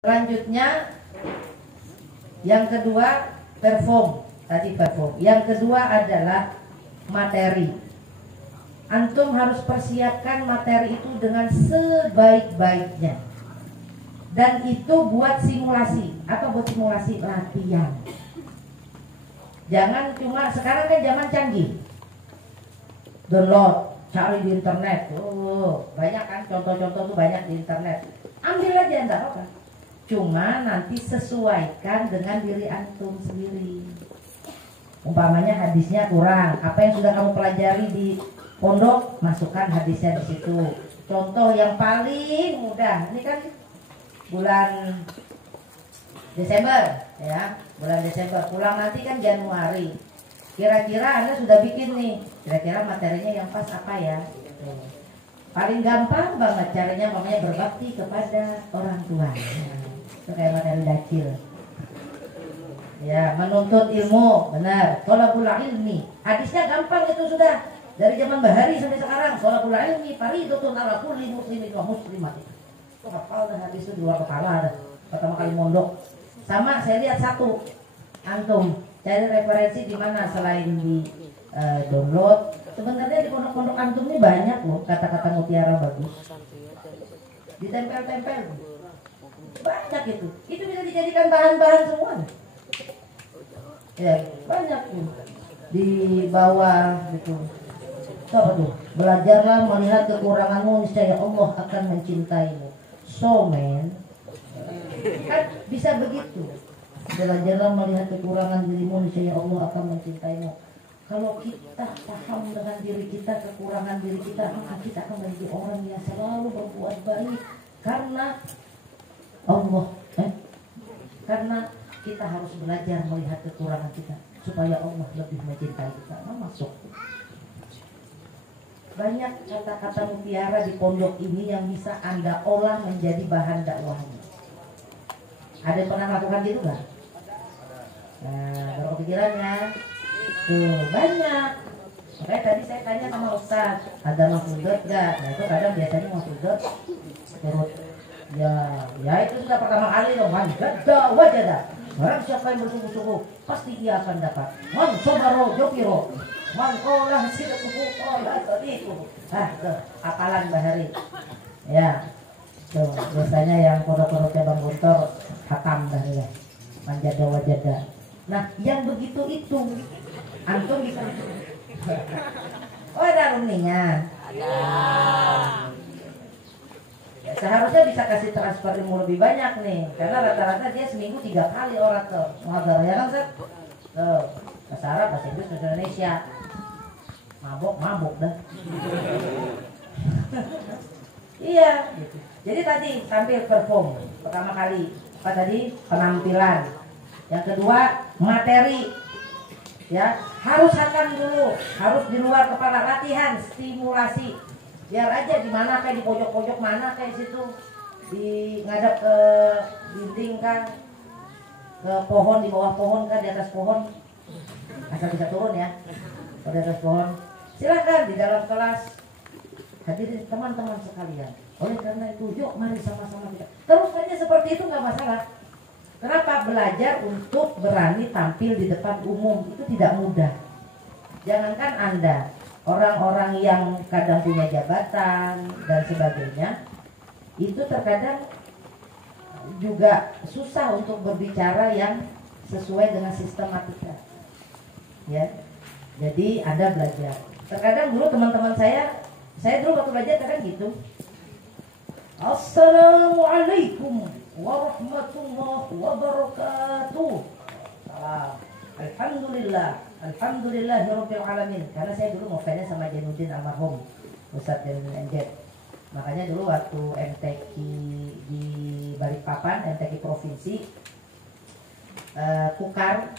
Selanjutnya yang kedua perform, tadi perform. Yang kedua adalah materi. Antum harus persiapkan materi itu dengan sebaik-baiknya. Dan itu buat simulasi. Apa buat simulasi? Latihan. Jangan cuma, sekarang kan zaman canggih. Download, cari di internet. Oh, banyak kan contoh-contoh tuh banyak di internet. Ambil aja, enggak apa-apa. Cuma nanti sesuaikan dengan diri antum sendiri. Umpamanya hadisnya kurang, apa yang sudah kamu pelajari di pondok, masukkan hadisnya di situ. Contoh yang paling mudah, ini kan bulan Desember, ya, bulan Desember. Pulang nanti kan Januari. Kira-kira Anda sudah bikin nih, kira-kira materinya yang pas apa ya? Paling gampang banget caranya, makanya berbakti kepada orang tua. Itu kayak materi dakil. Ya, menuntut ilmu, benar. Thalabul ilmi. Hadisnya gampang itu sudah. Dari zaman Bahari sampai sekarang, thalabul ilmi fardhatun 'ala kulli muslimin wa muslimatin. Itu hafal dah hadis itu di luar kepala dah. Pertama kali mondok. Sama saya lihat satu. Antum cari referensi di mana selain di download. Sebenarnya di pondok-pondok antum ini banyak loh kata-kata mutiara bagus. Ditempel-tempel. Banyak itu bisa dijadikan bahan-bahan semua. Ya, banyak tuh di bawah gitu. Coba tuh, belajarlah melihat kekuranganmu, niscaya Allah akan mencintaimu. So man, kan bisa begitu. Belajarlah melihat kekurangan dirimu, niscaya Allah akan mencintaimu. Kalau kita paham dengan diri kita, kekurangan diri kita, maka kita akan menjadi orang yang selalu berbuat baik karena Allah, karena kita harus belajar melihat kekurangan kita supaya Allah lebih mencintai kita. Masuk. Banyak kata-kata mutiara di pondok ini yang bisa Anda olah menjadi bahan dakwahnya. Ada yang pernah melakukan gitu nggak? Nah, baru kepikirannya. Tuh, banyak. Makanya tadi saya tanya sama Ustaz, ada mahfudzat nggak? Nah itu kadang biasanya mahfudzat terus. Ya itu sudah pertama kali dong. Man gada wajada. Barang siapa yang bersungguh-sungguh pasti ia akan dapat. Man sobaro jopiro. Man kolah sidatuhu kolah sadiku. Tuh hafalan Bahari. Ya. Tuh biasanya yang pondok-pondok cabang Guntur hatam dah ya. Man jada wajada. Nah yang begitu itu antum bisa. Oh ada alumninya. Ada. Seharusnya bisa kasih transfer ilmu lebih banyak nih, karena rata-rata dia seminggu 3 kali orator muhadharah, ya kan Ustaz? Tuh, bahasa Arab, bahasa Inggris, bahasa Indonesia. Mabok dah. Iya. Jadi tadi tampil perform pertama kali, apa tadi? Penampilan. Yang kedua materi. Ya, harus hatam dulu, harus di luar kepala, latihan, stimulasi. Biar aja di mana kayak di pojok-pojok mana kayak situ, di ngadap ke dinding kan, ke pohon, di bawah pohon kan, di atas pohon, asal bisa turun ya, di atas pohon. Silakan di dalam kelas, hadirin teman-teman sekalian. Oleh karena itu, yuk mari sama-sama kita. Terus aja seperti itu nggak masalah. Kenapa? Belajar untuk berani tampil di depan umum itu tidak mudah. Jangankan Anda, orang-orang yang kadang punya jabatan dan sebagainya, itu terkadang juga susah untuk berbicara yang sesuai dengan sistematika. Ya, jadi Anda belajar. Terkadang dulu teman-teman saya dulu waktu belajar kadang gitu. Assalamualaikum warahmatullahi wabarakatuh. Salam. Alhamdulillahirabbil alamin. Karena saya dulu ngefans sama Jainuddin almarhum Ustaz Jainuddin NZ. Makanya dulu waktu MTQ di Balikpapan, MTQ provinsi, Kukar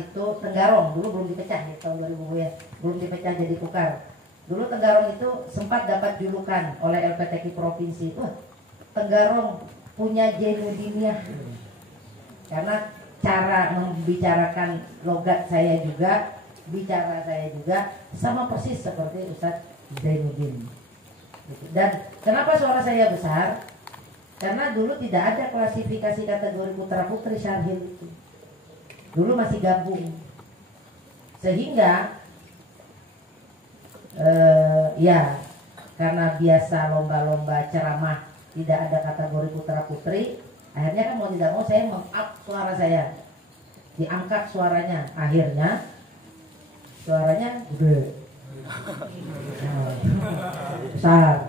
itu Tenggarong dulu belum dipecah ya, tahun 2000 ya, belum dipecah jadi Kukar. Dulu Tenggarong itu sempat dapat julukan oleh LPTQ provinsi. Tenggarong punya Jainuddiniyah. Karena cara membicarakan logat saya juga, bicara saya juga sama persis seperti Ustadz Zainuddin. Dan kenapa suara saya besar? Karena dulu tidak ada klasifikasi kategori putra putri syarhil itu. Dulu masih gabung. Sehingga ya karena biasa lomba-lomba ceramah tidak ada kategori putra putri, akhirnya kan mau tidak mau saya meng-up suara saya, diangkat suaranya, akhirnya suaranya gede, besar,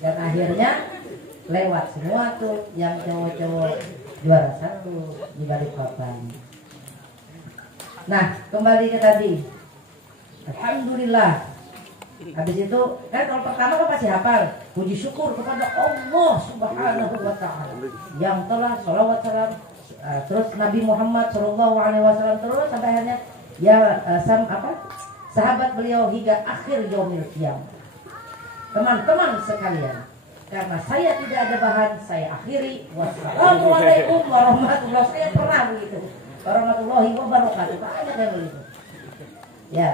dan akhirnya lewat semua tuh yang cowok-cowok juara 1 di Balikpapan. Nah, kembali ke tadi. Alhamdulillah. Habis itu kan kalau pertama kan pasti hafal. Puji syukur kepada Allah Subhanahu wa taala yang telah sholawat salam terus Nabi Muhammad sallallahu alaihi wasallam terus sampai akhirnya ya sahabat beliau hingga akhir yaumil qiyamah. Teman-teman sekalian, karena saya tidak ada bahan, saya akhiri. Wassalamualaikum warahmatullahi wabarakatuh. Saya pernah begitu. Warahmatullahi wabarakatuh. Banyak yang begitu. Ya,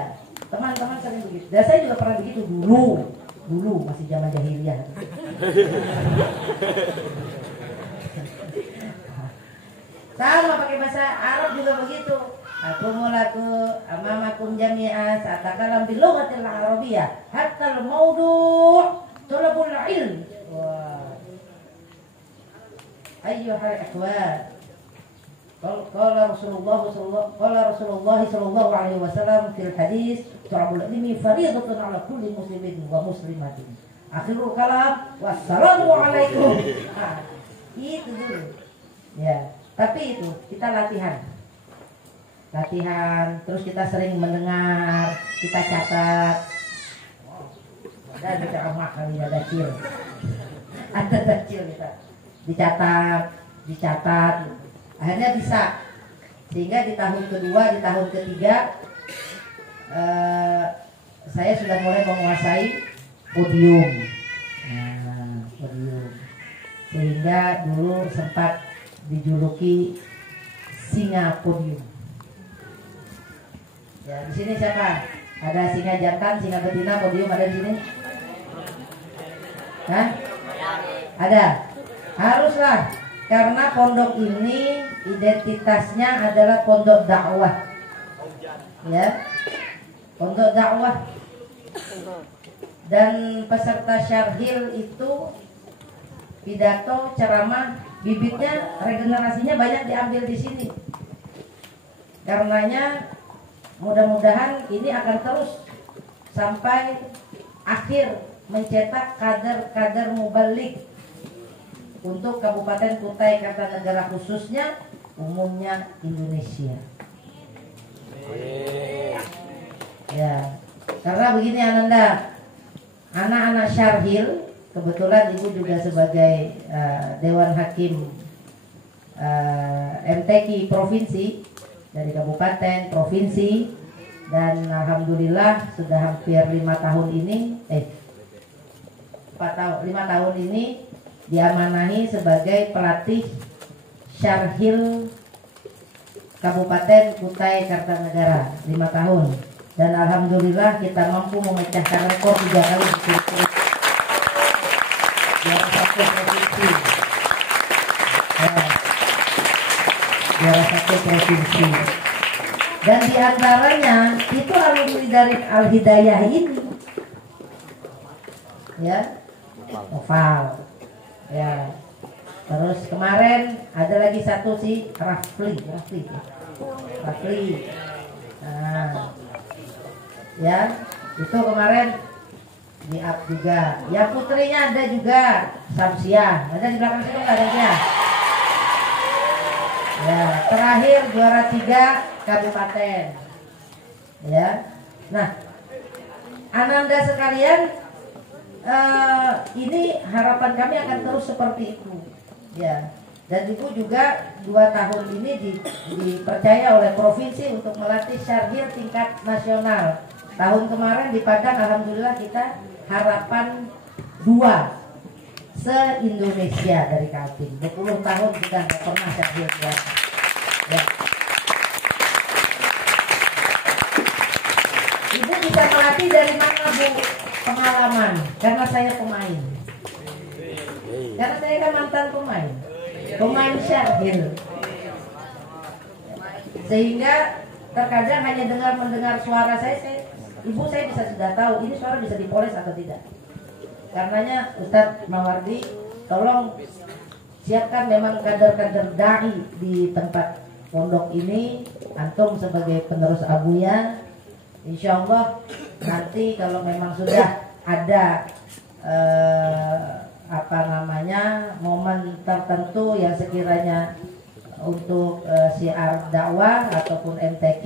teman-teman sering begitu. Dan saya juga pernah begitu dulu masih zaman jahiliyah. Sama pakai bahasa Arab juga begitu. Aku mulaku amamakum jami'an satakalam bil lughatil arabiyyah hatta al mawdu' talabul ilm. Ayyuhal ikhwan, qala Rasulullah sallallahu alaihi wasallam fil hadis talabul ilmi fardhatun ala kulli muslimin wa muslimatin. Akhirul kalam wassalamu alaikum. Itu dulu. Ya, tapi itu kita latihan, terus kita sering mendengar, kita catat. Dan bicara kali ada kecil, kita dicatat, akhirnya bisa. Sehingga di tahun kedua, di tahun ketiga, saya sudah mulai menguasai podium. Nah, podium. Sehingga dulu sempat dijuluki singa podium. Ya, di sini siapa? Ada singa jantan, singa betina, podium ada di sini? Hah? Ada. Haruslah, karena pondok ini identitasnya adalah pondok dakwah. Ya. Pondok dakwah. Dan peserta syarhil itu pidato, ceramah, bibitnya, regenerasinya banyak diambil di sini. Karenanya mudah-mudahan ini akan terus sampai akhir mencetak kader-kader mubalik untuk Kabupaten Kutai Kartanegara khususnya, umumnya Indonesia. Ya, karena begini Ananda, anak-anak syarhil, kebetulan ibu juga sebagai Dewan Hakim MTQ Provinsi dari Kabupaten, Provinsi, dan alhamdulillah sudah hampir 5 tahun ini 5 tahun ini diamanahi sebagai pelatih syarhil Kabupaten Kutai Kartanegara 5 tahun, dan alhamdulillah kita mampu memecahkan rekor 3 kali berturut-turut juara 1 provinsi, juara 1 provinsi, dan diantaranya itu alumni dari Al Hidayah ini, ya. Oval, ya. Terus kemarin ada lagi satu si Rafli. Nah, ya, itu kemarin di up juga. Ya, putrinya ada juga, Samsiah. Ada di belakang situ nggak ada dia? Ya, terakhir juara 3 kabupaten. Ya, nah, Ananda sekalian. Ini harapan kami akan terus seperti itu, ya. Dan ibu juga 2 tahun ini dipercaya oleh provinsi untuk melatih syarhil tingkat nasional. Tahun kemarin di Padang, alhamdulillah kita harapan 2 se-Indonesia dari Kaltim. 20 tahun kita nggak pernah syarhil biasa. Ya. Ibu bisa melatih dari mana, Bu? Pengalaman, karena saya pemain. Karena saya kan mantan pemain syahir. Sehingga terkadang hanya mendengar suara ibu saya bisa sudah tahu ini suara bisa dipoles atau tidak. Karenanya Ustadz Mawardi, tolong siapkan memang kader-kader dai di tempat pondok ini. Antum sebagai penerus abuya, insya Allah nanti kalau memang sudah ada momen tertentu yang sekiranya untuk syiar dakwah ataupun MTQ,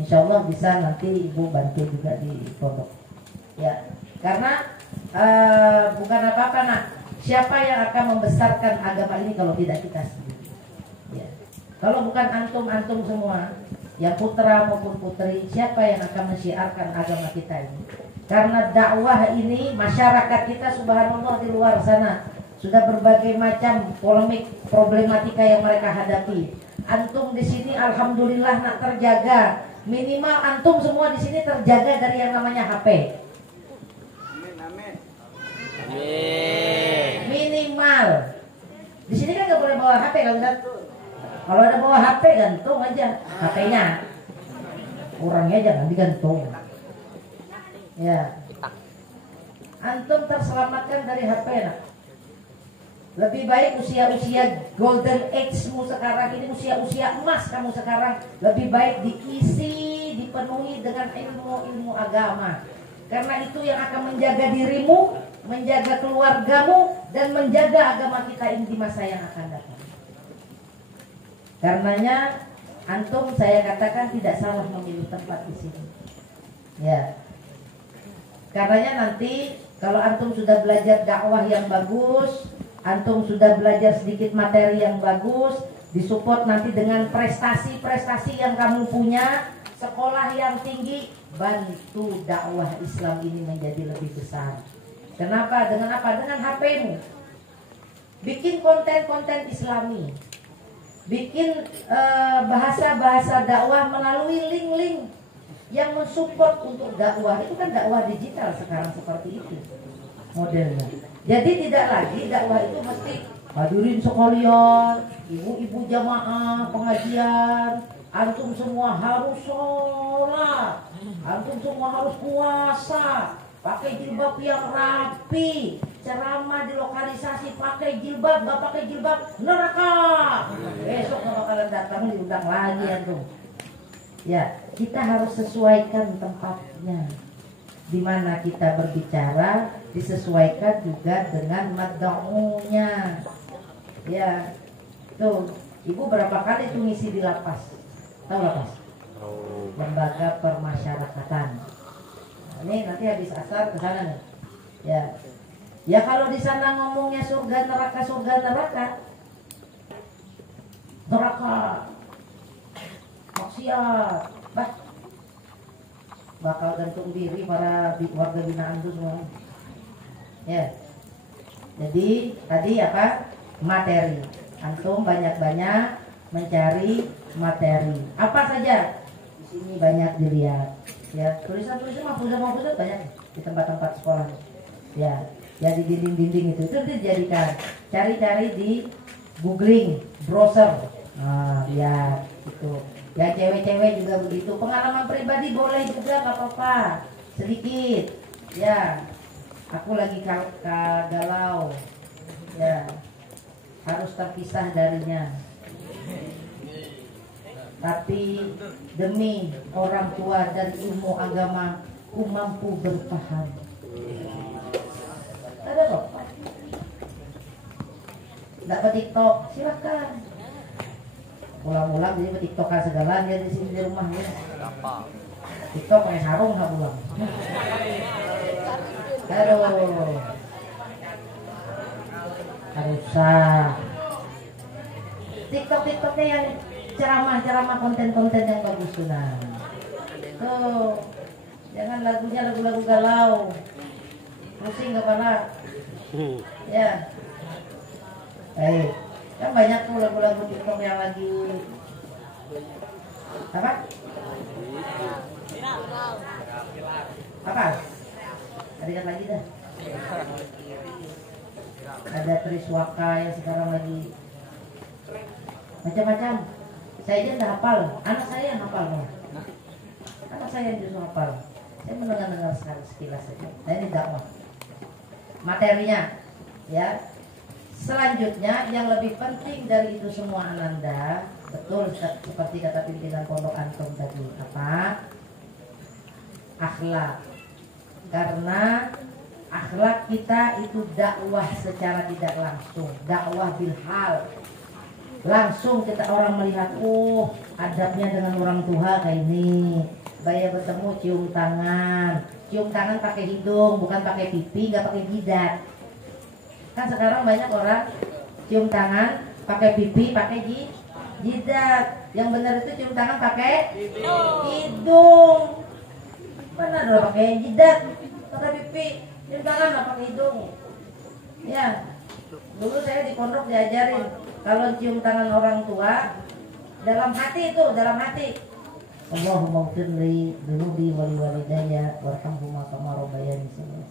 insya Allah bisa nanti ibu bantu juga di pondok. Ya, karena bukan apa-apa nak. Siapa yang akan membesarkan agama ini kalau tidak kita sendiri? Ya. Kalau bukan antum semua, yang putra maupun putri, siapa yang akan mensyiarkan agama kita ini? Karena dakwah ini masyarakat kita subhanallah di luar sana sudah berbagai macam polemik problematika yang mereka hadapi. Antum di sini alhamdulillah nak terjaga. Minimal antum semua di sini terjaga dari yang namanya HP. Minimal. Di sini kan nggak boleh bawa HP kan Ustaz? Kalau ada bawa HP gantung aja HP-nya. Orangnya jangan digantung. Ya. Antum terselamatkan dari HP nak. Lebih baik usia-usia golden age-mu sekarang ini, usia-usia emas kamu sekarang, lebih baik dipenuhi dengan ilmu-ilmu agama. Karena itu yang akan menjaga dirimu, menjaga keluargamu, dan menjaga agama kita ini di masa yang akan datang. Karenanya antum saya katakan tidak salah memilih tempat di sini. Ya. Karenanya nanti kalau antum sudah belajar dakwah yang bagus, antum sudah belajar sedikit materi yang bagus, disupport nanti dengan prestasi-prestasi yang kamu punya, sekolah yang tinggi, bantu dakwah Islam ini menjadi lebih besar. Kenapa? Dengan apa? Dengan HP-mu. Bikin konten-konten Islami. Bikin bahasa-bahasa dakwah melalui link-link yang mensupport untuk dakwah. Itu kan dakwah digital sekarang seperti itu modelnya. Jadi tidak lagi dakwah itu mesti hadirin sekalian, ibu-ibu jamaah pengajian, antum semua harus sholat, antum semua harus puasa, pakai jilbab yang rapi, ceramah di lokalisasi pakai jilbab, nggak pakai jilbab neraka. Besok nggak bakalan datang, diundang lagi antum. Ya, kita harus sesuaikan tempatnya. Di mana kita berbicara disesuaikan juga dengan mad'unya. Ya, tuh ibu berapa kali tuh ngisi di lapas? Tahu lapas? Lembaga Permasyarakatan. Nah, ini nanti habis asar ke sana nih. Ya, ya kalau di sana ngomongnya surga neraka, maksiat, bakal gantung diri para warga binaan itu semua. Ya. Jadi tadi apa? Materi. Antum banyak-banyak mencari materi. Apa saja? Di sini banyak dilihat. Ya, tulisan-tulisan mahfuzat banyak di tempat-tempat sekolah. Ya, ya di dinding-dinding itu dijadikan. Cari-cari di googling, browser. Nah, ya itu. Ya cewek-cewek juga begitu. Pengalaman pribadi boleh juga, nggak apa-apa. Sedikit. Ya, aku lagi galau. Ya, harus terpisah darinya. Tapi demi orang tua dan ilmu agama, ku mampu bertahan. Ada kok. Dapat TikTok, silakan. Ulang-ulang jadi tiktokan segala dia di sini di rumah ya. TikTok pakai sarung nggak pulang. Aduh, harusah. TikToknya yang ceramah konten-konten yang bagus sudah. Tuh, jangan lagunya lagu-lagu galau, pusing kepala. Ya, baik. Kan banyak tuh lagu-lagu TikTok yang lagi apa? Apa? Ada lagi dah. ada Triswaka yang sekarang lagi macam-macam. Saya aja udah hafal, anak saya yang hafal malah. Anak saya yang justru hafal. Saya mendengar sekali sekilas saja. Nah ini dakwah. Materinya, ya. Selanjutnya yang lebih penting dari itu semua Ananda, betul seperti kata pimpinan pondok antum tadi, apa? Akhlak. Karena akhlak kita itu dakwah secara tidak langsung, dakwah bil hal. Langsung kita orang melihat, oh adabnya dengan orang tua kayak ini. Bayar bertemu cium tangan pakai hidung, bukan pakai pipi, nggak pakai jidat. Kan sekarang banyak orang cium tangan pakai pipi, pakai jidat. Yang benar itu cium tangan pakai hidung. Mana ada pakai jidat, pakai pipi, cium tangan nggak pakai hidung. Ya, dulu saya di pondok diajarin kalau cium tangan orang tua dalam hati itu, dalam hati. Allahumma firli dunubi wali walidayya warhamhuma kama rabbayani shaghira.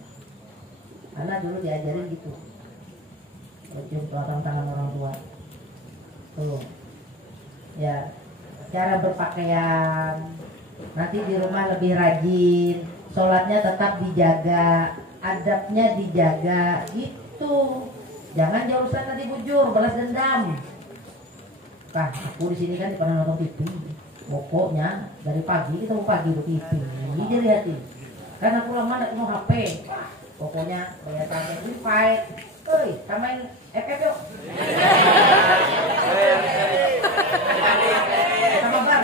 Anak dulu diajarin gitu. Cium tangan orang tua. Tuh. Ya, cara berpakaian. Nanti di rumah lebih rajin, sholatnya tetap dijaga, adabnya dijaga, gitu. Jangan jauh sana dibujur, balas dendam. Nah, aku di sini kan pernah nonton TV. Pokoknya dari pagi kita mau pagi ke TV. Ini dia lihatin. Karena aku lama nak mau HP. Pokoknya kayak tanya wifi. Oi, main FF yuk.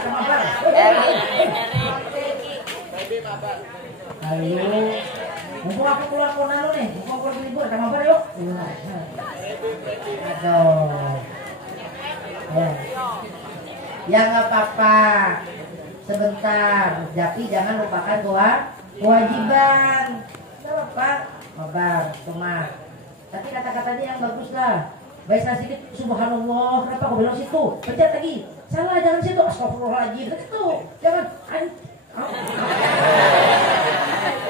Sama bar. Ayo. Mumpung aku keluar kona lu nih, mumpung aku lagi libur, sama bar yuk. Aduh. Ya nggak apa-apa. Sebentar, tapi jangan lupakan kewajiban. Nggak apa-apa. Mabar, cuma. Tapi kata-katanya yang bagus lah. Baca sedikit subhanallah, kenapa aku bilang situ? Pencet lagi. Salah, jangan situ. Astagfirullahaladzim. Itu. Jangan.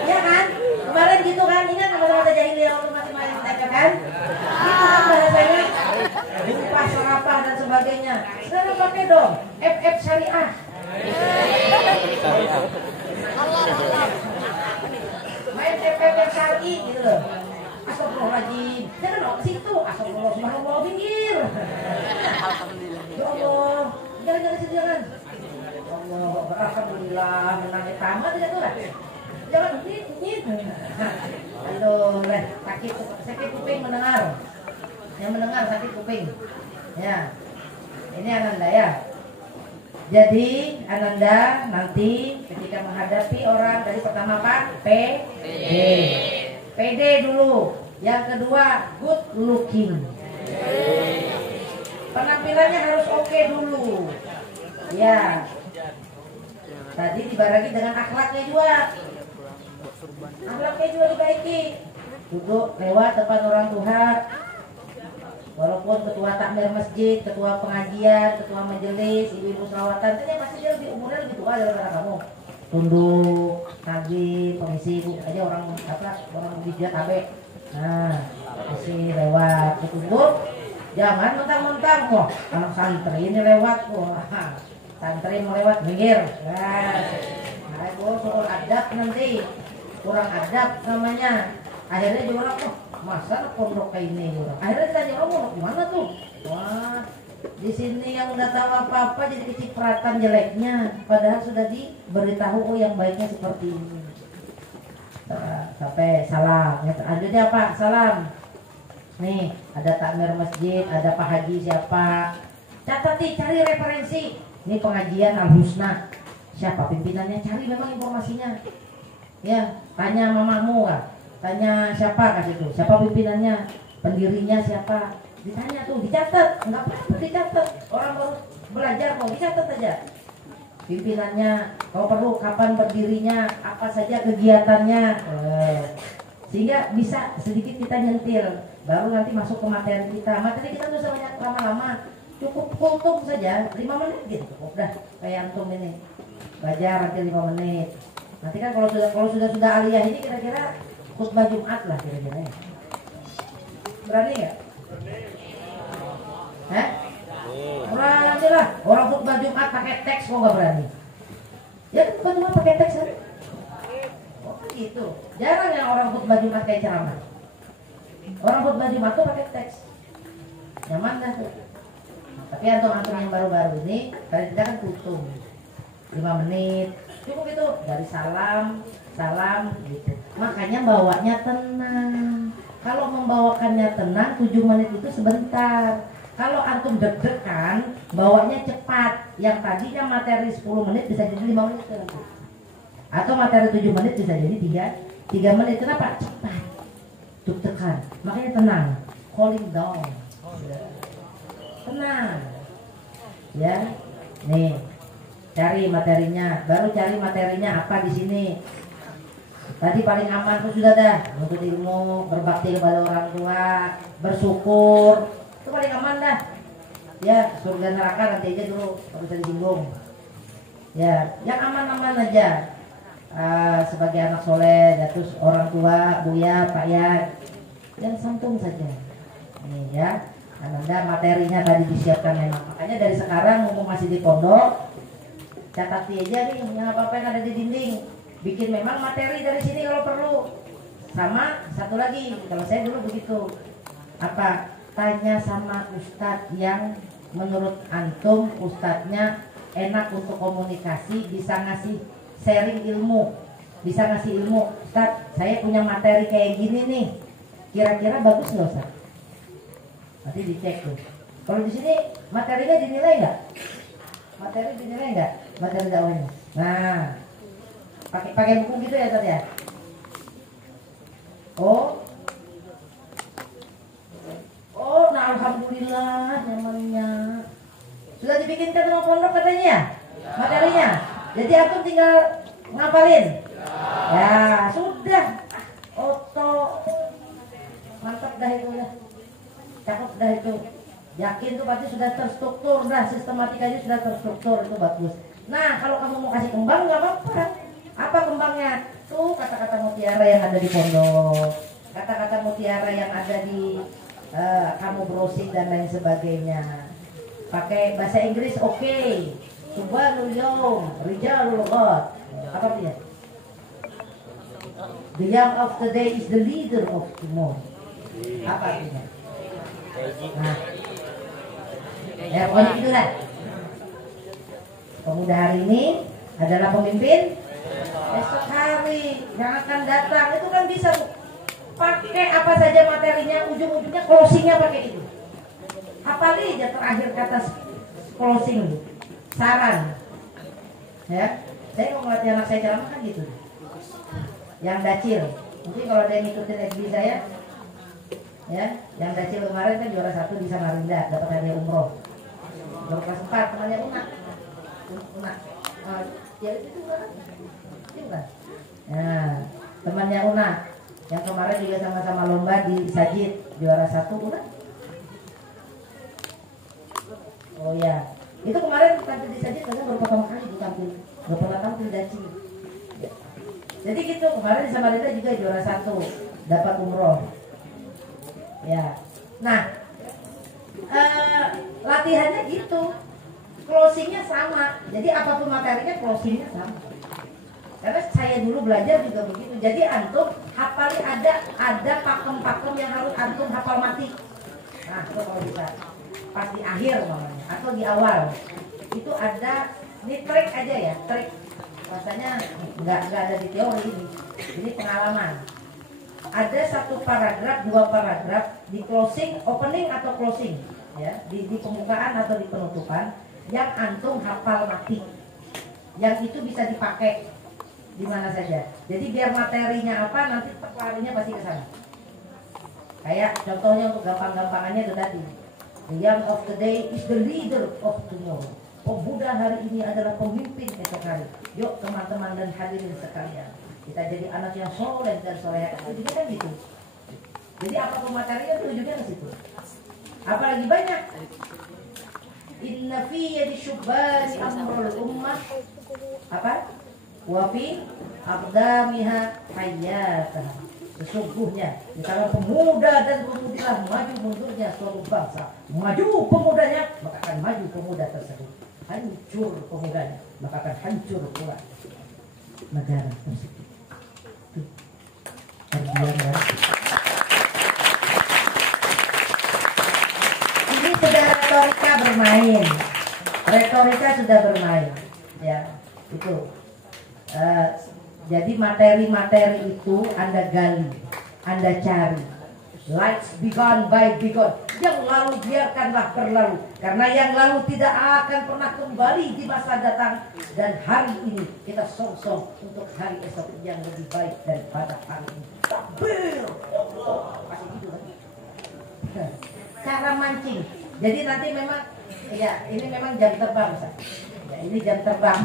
Ya kan? Kemarin gitu kan? Ingat kata-kata jahiliyah waktu masih main TK kan? Gitu kan bahasanya. Lupa, serapah dan sebagainya. Sekarang pakai dong. FF syariah. Main FF yang syari gitu loh. Astagfirullahaladzim. Jangan ke situ. Astagfirullah, subhanallah, pinggir. Alhamdulillah. Ya Allah. Jangan situ, jangan. Allah, alhamdulillah. Menangnya tamat tidak tuh lah. Jangan nyit. Aduh, sakit kuping mendengar. Yang mendengar sakit kuping. Ya. Ini Ananda ya. Jadi Ananda nanti ketika menghadapi orang dari pertama apa? PD dulu. Yang kedua good looking. Penampilannya harus oke dulu. Ya. Tadi dibarengi dengan akhlaknya juga. Akhlaknya juga dibaiki. Duduk lewat depan orang tua. Walaupun ketua takmir masjid, ketua pengajian, ketua majelis, ibu-ibu selawatan, ternyata pasti dia umurnya lebih tua daripada kamu. Tunduk, tagih, pengisi ibu aja orang bijak AB. Nah, masih lewat ketunduk. Jangan mentang-mentang wah anak santri ini lewat wah santri mau lewat minggir. Nah, soal adab nanti kurang adab namanya. Akhirnya juga orang masa pondok kayak ini orang. Akhirnya ditanya mau gimana tuh? Wah, di sini yang nggak tahu apa-apa jadi kecipratan jeleknya. Padahal sudah diberitahu oh yang baiknya seperti ini. Sampai salam. Lanjutnya apa? Salam. Nih ada takmir masjid, ada Pak Haji siapa? Catat nih, cari referensi. Ini pengajian Al Husna. Siapa pimpinannya? Cari memang informasinya. Ya, tanya mamamu kan. Tanya siapa kasih itu, siapa pimpinannya, pendirinya siapa, ditanya tuh, dicatat, nggak apa-apa dicatat, orang baru belajar kok, dicatat aja. Pimpinannya, kalau perlu kapan berdirinya, apa saja kegiatannya, sehingga bisa sedikit kita nyentil, baru nanti masuk ke materi kita. Materi kita tuh banyak lama-lama, cukup kultum saja, 5 menit gitu, udah kayak antum ini, belajar nanti 5 menit. Nanti kan kalau sudah aliyah ini kira-kira khutbah Jumat lah kira-kira ya. Berani nggak? Hah? Berani lah. Orang khutbah Jumat pakai teks kok nggak berani? Ya bukan cuma pakai teks kan? Oh gitu. Jarang yang orang khutbah Jumat kayak ceramah. Orang khutbah Jumat tuh pakai teks. Nyaman dah tuh. Tapi antum-antum yang baru-baru ini, tadi kita kan tutup 5 menit, cukup itu dari salam gitu. Makanya bawanya tenang. Kalau membawakannya tenang 7 menit itu sebentar. Kalau antum deg-degan, bawanya cepat. Yang tadinya materi 10 menit bisa jadi 5 menit. Atau materi 7 menit bisa jadi 3 menit. Kenapa? Cepat. Deg-degan. Makanya tenang. Calling down. Tenang. Ya. Nih. Cari materinya. Baru cari materinya apa di sini. Tadi paling aman tuh sudah dah, menuntut ilmu, berbakti kepada orang tua, bersyukur, itu paling aman dah. Ya, surga neraka nanti aja dulu, nggak bisa disinggung. Ya, yang aman-aman aja. Sebagai anak soleh, terus orang tua, buya, pak ya, yang santun saja. Nih ya, Anda materinya tadi disiapkan memang. Makanya dari sekarang mumpung masih di pondok, catati aja nih yang apa-apa yang ada di dinding. Bikin memang materi dari sini kalau perlu. Sama satu lagi, kalau saya dulu begitu. Apa? Tanya sama ustadz yang menurut antum ustadznya enak untuk komunikasi, bisa ngasih sharing ilmu, bisa ngasih ilmu. Ustadz, saya punya materi kayak gini nih. Kira-kira bagus nggak Ustadz? Nanti dicek tuh. Kalau di sini materinya dinilai nggak? Materi dinilai nggak? Materi dakwahnya. Nah. Pakai buku gitu ya Ustaz ya? Oh, nah alhamdulillah nyamannya. Sudah dibikinkan sama pondok katanya ya? Materinya. Jadi antum tinggal ngapalin. Ya, sudah. Oto. Mantap dah itu ya. Cakep dah itu. Yakin tuh pasti sudah terstruktur dah, sistematikanya sudah terstruktur, itu bagus. Nah, kalau kamu mau kasih kembang nggak apa-apa. Apa kembangnya? Tuh kata-kata mutiara yang ada di pondok, kata-kata mutiara yang ada di kamu browsing dan lain sebagainya. Pakai bahasa Inggris oke. Subhanul Yawm, Rijalul Ghad. Apa artinya? The young of today is the leader of tomorrow. Apa artinya? Nah, ya pokoknya itulah. Pemuda hari ini adalah pemimpin esok hari yang akan datang. Itu kan bisa pakai apa saja materinya, ujung-ujungnya closingnya pakai itu. Apalagi aja terakhir kata closing, saran. Ya, saya mau ngelatih anak saya ceramah kan gitu. Yang dacil, mungkin kalau ada yang ngikutin FB saya, ya, yang dacil kemarin kan juara 1 di Samarinda, dapat hadiah umroh. Baru kelas 4 temannya Una. Ya itu kan. Nah, temannya Una yang kemarin juga sama-sama lomba di Sajid juara 1 Una. Oh ya, itu kemarin tampil di Sajid karena baru pertama kali ditampil, baru pernah tampil dacil. Ya. Jadi gitu kemarin di Samarinda juga juara 1 dapat umroh. Ya, nah latihannya gitu, closingnya sama. Jadi apapun materinya closingnya sama. Karena saya dulu belajar juga begitu. Jadi antum hafalin ada pakem-pakem yang harus antum hafal mati. Nah itu kalau bisa pas di akhir namanya atau di awal itu ada ini trik aja ya, trik. Rasanya nggak ada di teori ini. Ini pengalaman. Ada 1 paragraf, 2 paragraf di closing, opening atau closing, ya, di pembukaan atau di penutupan yang antum hafal mati. Yang itu bisa dipakai di mana saja. Jadi biar materinya apa nanti larinya pasti ke sana. Kayak contohnya untuk gampang-gampangannya itu tadi. The young of today is the leader of tomorrow. Pemuda hari ini adalah pemimpin esok hari. Yuk teman-teman dan hadirin sekalian, kita jadi anak yang soleh dan soleh. Ujungnya kan gitu. Jadi apapun materinya ujungnya ke situ. Apalagi banyak. Inna fi yadi syubbani amrul ummah apa? Wa fi aqdamiha hayyatah. Sesungguhnya di tangan pemuda dan pemudilah maju mundurnya suatu bangsa. Maju pemudanya, maka akan maju pemuda tersebut. Hancur pemudanya, maka akan hancur pula negara tersebut. Itu terbiar ya. Ini sudah retorika bermain. Retorika sudah bermain, ya itu. Jadi materi-materi itu Anda gali, Anda cari. Lights be gone by be gone. Yang lalu biarkanlah berlalu, karena yang lalu tidak akan pernah kembali di masa datang. Dan hari ini kita song-song untuk hari esok yang lebih baik daripada hari ini. Takbir! Masih gitu kan? Cara mancing. Jadi nanti memang, ya ini memang jam terbang, ya ini jam terbang.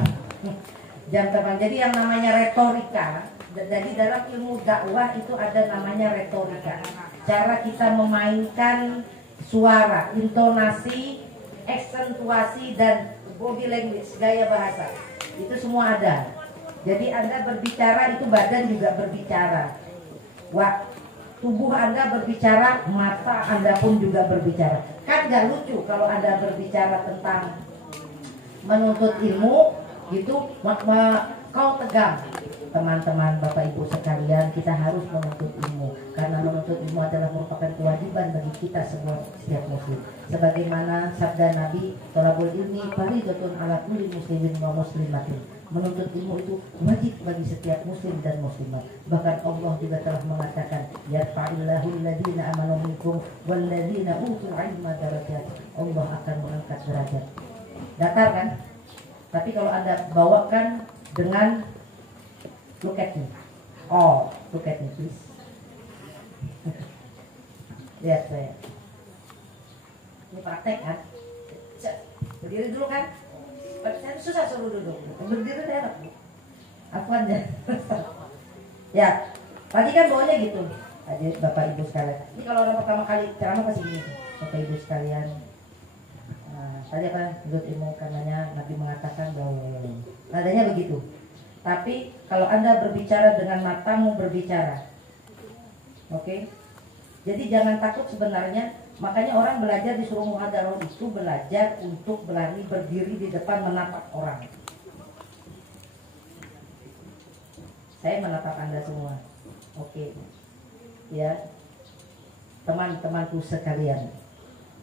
Jam terbang. Jadi yang namanya retorika, jadi dalam ilmu dakwah itu ada namanya retorika. Cara kita memainkan suara, intonasi, aksentuasi dan body language, gaya bahasa. Itu semua ada. Jadi Anda berbicara itu badan juga berbicara. Wah, tubuh Anda berbicara, mata Anda pun juga berbicara. Kan gak lucu kalau Anda berbicara tentang menuntut ilmu gitu, kau tegang. Teman-teman, Bapak Ibu sekalian, kita harus menuntut ilmu, karena menuntut ilmu adalah merupakan kewajiban bagi kita semua, setiap muslim. Sebagaimana sabda Nabi, thalabul ilmi fardhatun ala kulli muslimin wa muslimatin. Menuntut ilmu itu wajib bagi setiap muslim dan muslimat. Bahkan Allah juga telah mengatakan, yarfa'illahu alladhina amanu minkum walladhina utul ilma darajat. Allah akan mengangkat derajat. Datar kan? Tapi kalau Anda bawakan dengan look at me. Oh, look at me please. Lihat saya. Ini praktek kan? Berdiri dulu kan? Saya susah suruh duduk. Berdiri deh enak. Aku aja. Ya, tadi kan bawanya gitu. Aja Bapak Ibu sekalian. Ini kalau orang pertama kali ceramah pasti gini. Bapak Ibu sekalian. Tadi apa? Menurut ilmu karenanya Nabi mengatakan bahwa nadanya begitu. Tapi kalau Anda berbicara dengan matamu berbicara, oke? Jadi jangan takut sebenarnya. Makanya orang belajar disuruh muhadharah itu belajar untuk berani berdiri di depan menatap orang. Saya menatap Anda semua, oke? Ya, teman-temanku sekalian.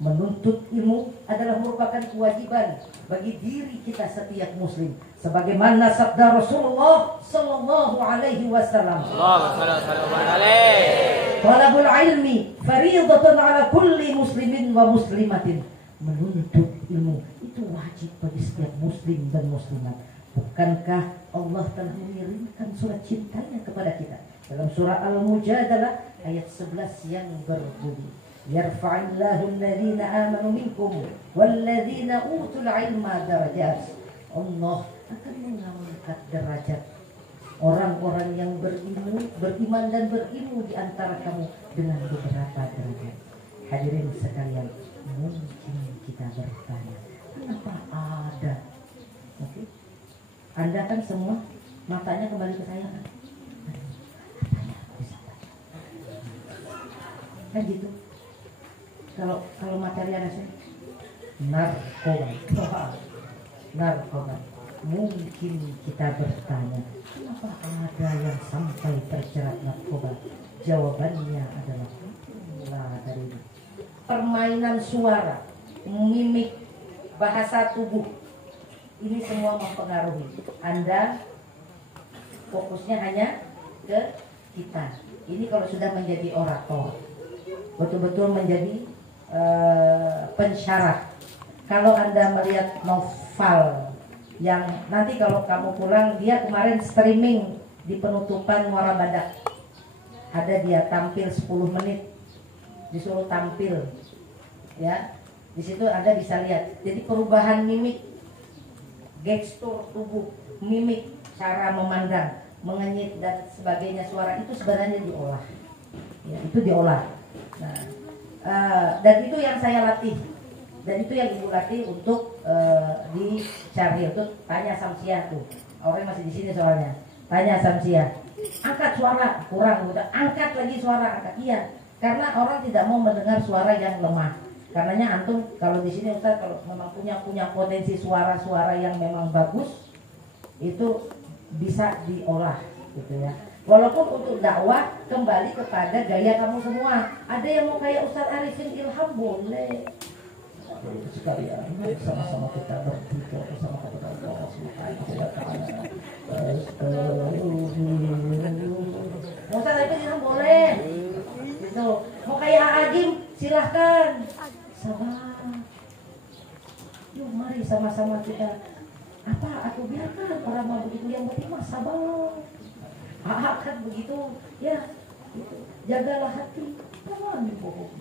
Menuntut ilmu adalah merupakan kewajiban bagi diri kita setiap muslim, sebagaimana sabda Rasulullah sallallahu alaihi wasallam. Talabul ilmi fardhatun ala kulli muslimin wa muslimatin. Menuntut ilmu itu wajib bagi setiap muslim dan muslimat. Bukankah Allah telah mengirimkan surat cintanya kepada kita dalam surah Al-Mujadalah ayat 11 yang berbunyi, yarfa'illahu alladhina amanu minkum walladhina utul ilma darajat. Allah akan mengangkat derajat orang-orang yang beriman dan berilmu di antara kamu dengan beberapa derajat. Hadirin sekalian, mungkin kita bertanya, kenapa ada? Oke. Anda kan semua matanya kembali ke saya kan? Kan gitu. Kalau materi ada sih narkoba. Mungkin kita bertanya, kenapa ada yang sampai terjerat narkoba? Jawabannya adalah dari permainan suara, mimik, bahasa tubuh. Ini semua mempengaruhi. Anda fokusnya hanya ke kita. Ini kalau sudah menjadi orator, betul-betul menjadi pensyarah. Kalau Anda melihat novel yang nanti kalau kamu pulang, dia kemarin streaming di penutupan Muara Badak, ada dia tampil 10 menit, disuruh tampil, ya di situ Anda bisa lihat. Jadi perubahan mimik, gestur tubuh, mimik, cara memandang, mengenyit dan sebagainya, suara itu sebenarnya diolah, ya, itu diolah. Nah, dan itu yang saya latih, dan itu yang ibu latih untuk di Syaril. Tuh tanya Samsiah tuh, orang masih di sini soalnya. Tanya Samsiah, angkat suara, kurang, udah angkat lagi suara, angkat. Iya, karena orang tidak mau mendengar suara yang lemah. Karenanya antum kalau di sini Ustaz kalau memang punya potensi suara-suara yang memang bagus, itu bisa diolah gitu ya. Walaupun untuk dakwah kembali kepada gaya kamu semua. Ada yang mau kayak Ustaz Arifin Ilham boleh. Sekalian sama-sama kita berdoa bersama kepada Allah Subhanahu wa taala. Ustaz Arifin Ilham boleh. Gitu. Mau kayak Agim silahkan. Sabar. Yuk mari sama-sama kita aku biarkan orang mau begitu, yang penting mah sabar. Kan begitu ya, gitu. Jagalah hati, jangan dibohong.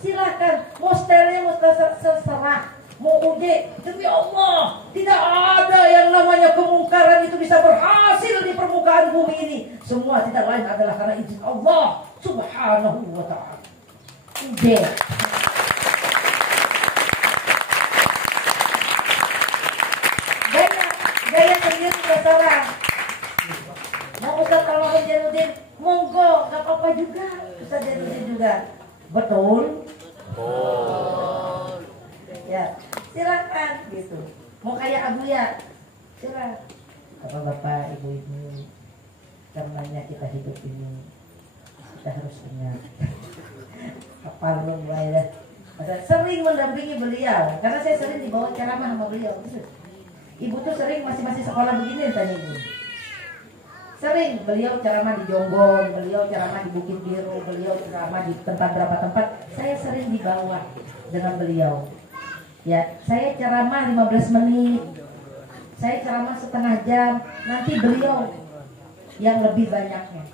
Silakan mau steril, mau terserah, mau uji, demi Allah tidak ada yang namanya kemungkaran itu bisa berhasil di permukaan bumi ini. Semua tidak lain adalah karena izin Allah Subhanahu wa taala. Uji. Gaya sendiri terserah. Mau Ustaz Al-Wahid Jainuddin, monggo, gak apa-apa juga. Ustaz Jainuddin juga. Betul? Ya, silakan gitu. Mau kayak Abu ya, silakan. Bapak, ibu-ibu, karenanya kita hidup ini, kita harus ingat. Apa lu mulai sering mendampingi beliau, karena saya sering dibawa ceramah sama beliau. Ibu tuh sering masih sekolah begini tanya ibu. Sering beliau ceramah di Jonggon, beliau ceramah di Bukit Biru, beliau ceramah di berapa tempat. Saya sering dibawa dengan beliau. Ya, saya ceramah 15 menit. Saya ceramah setengah jam. Nanti beliau yang lebih banyaknya.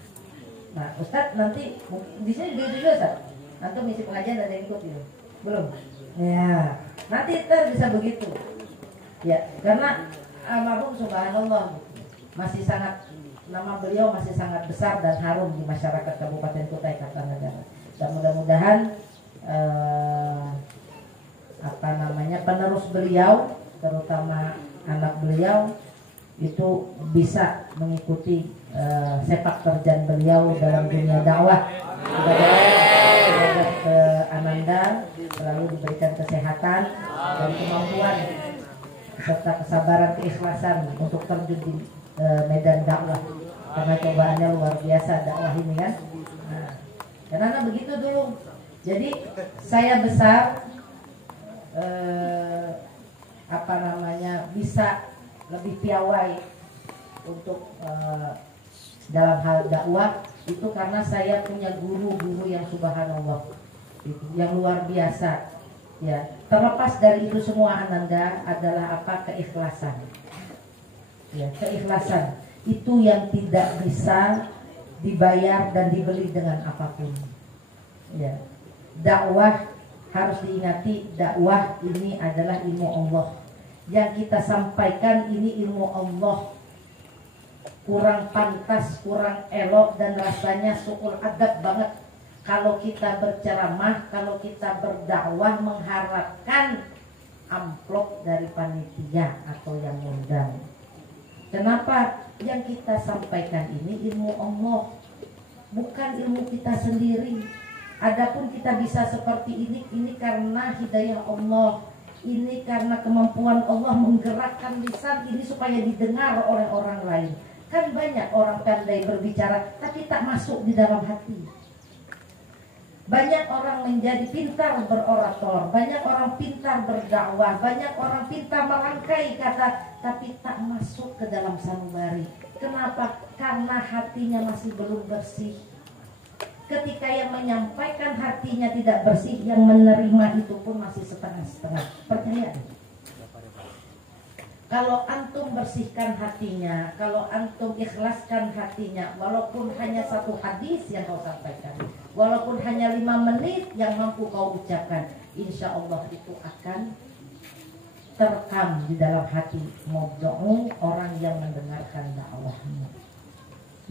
Nah, Ustadz nanti di sini begitu juga, Ustadz. Nanti misi pengajian ada yang ikut gitu. Belum? Ya, nanti bisa begitu. Ya, karena almarhum subhanallah masih sangat, nama beliau masih sangat besar dan harum di masyarakat Kabupaten Kutai Kartanegara. Dan mudah-mudahan penerus beliau, terutama anak beliau itu bisa mengikuti sepak terjang beliau dalam dunia dakwah. Semoga ke Ananda selalu diberikan kesehatan dan kemampuan serta kesabaran, keikhlasan untuk terjun di medan dakwah, karena cobaannya luar biasa dakwah ini kan. Nah, karena begitu dulu. Jadi saya besar bisa lebih piawai untuk dalam hal dakwah itu karena saya punya guru-guru yang subhanallah yang luar biasa. Ya, terlepas dari itu semua Ananda adalah apa? Keikhlasan. Ya, keikhlasan itu yang tidak bisa dibayar dan dibeli dengan apapun. Ya, dakwah harus diingati, dakwah ini adalah ilmu Allah. Yang kita sampaikan ini ilmu Allah. Kurang pantas, kurang elok dan rasanya suul adab banget kalau kita berceramah, kalau kita berdakwah mengharapkan amplop dari panitia atau yang undang. Kenapa? Yang kita sampaikan ini ilmu Allah, bukan ilmu kita sendiri. Adapun kita bisa seperti ini karena hidayah Allah, ini karena kemampuan Allah menggerakkan lisan ini supaya didengar oleh orang lain. Kan banyak orang pandai berbicara tapi tak masuk di dalam hati. Banyak orang menjadi pintar berorator, banyak orang pintar berdakwah, banyak orang pintar merangkai kata, tapi tak masuk ke dalam sanubari. Kenapa? Karena hatinya masih belum bersih. Ketika yang menyampaikan hatinya tidak bersih, yang menerima itu pun masih setengah-setengah. Percaya? Kalau antum bersihkan hatinya, kalau antum ikhlaskan hatinya, walaupun hanya satu hadis yang kau sampaikan, walaupun hanya 5 menit yang mampu kau ucapkan, insya Allah itu akan terekam di dalam hati modong orang yang mendengarkan dakwahmu.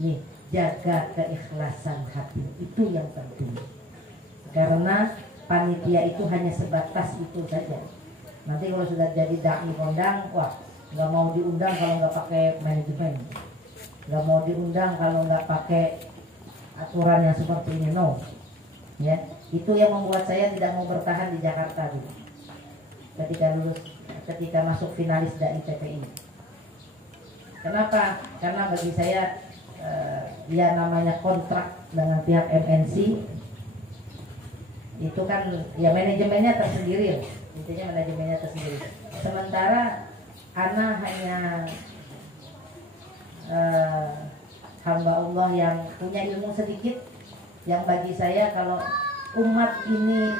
Nih, jaga keikhlasan hati, itu yang penting. Karena panitia itu hanya sebatas itu saja. Nanti kalau sudah jadi dai kondang, wah, nggak mau diundang kalau nggak pakai manajemen. nggak mau diundang kalau nggak pakai aturan yang seperti ini, no. Ya, itu yang membuat saya tidak mau bertahan di Jakarta dulu. Ketika masuk finalis DAI PPI. Kenapa? Karena bagi saya ya namanya kontrak dengan pihak MNC itu kan ya manajemennya tersendiri, intinya manajemennya tersendiri. Sementara Ana hanya hamba Allah yang punya ilmu sedikit, yang bagi saya kalau umat ini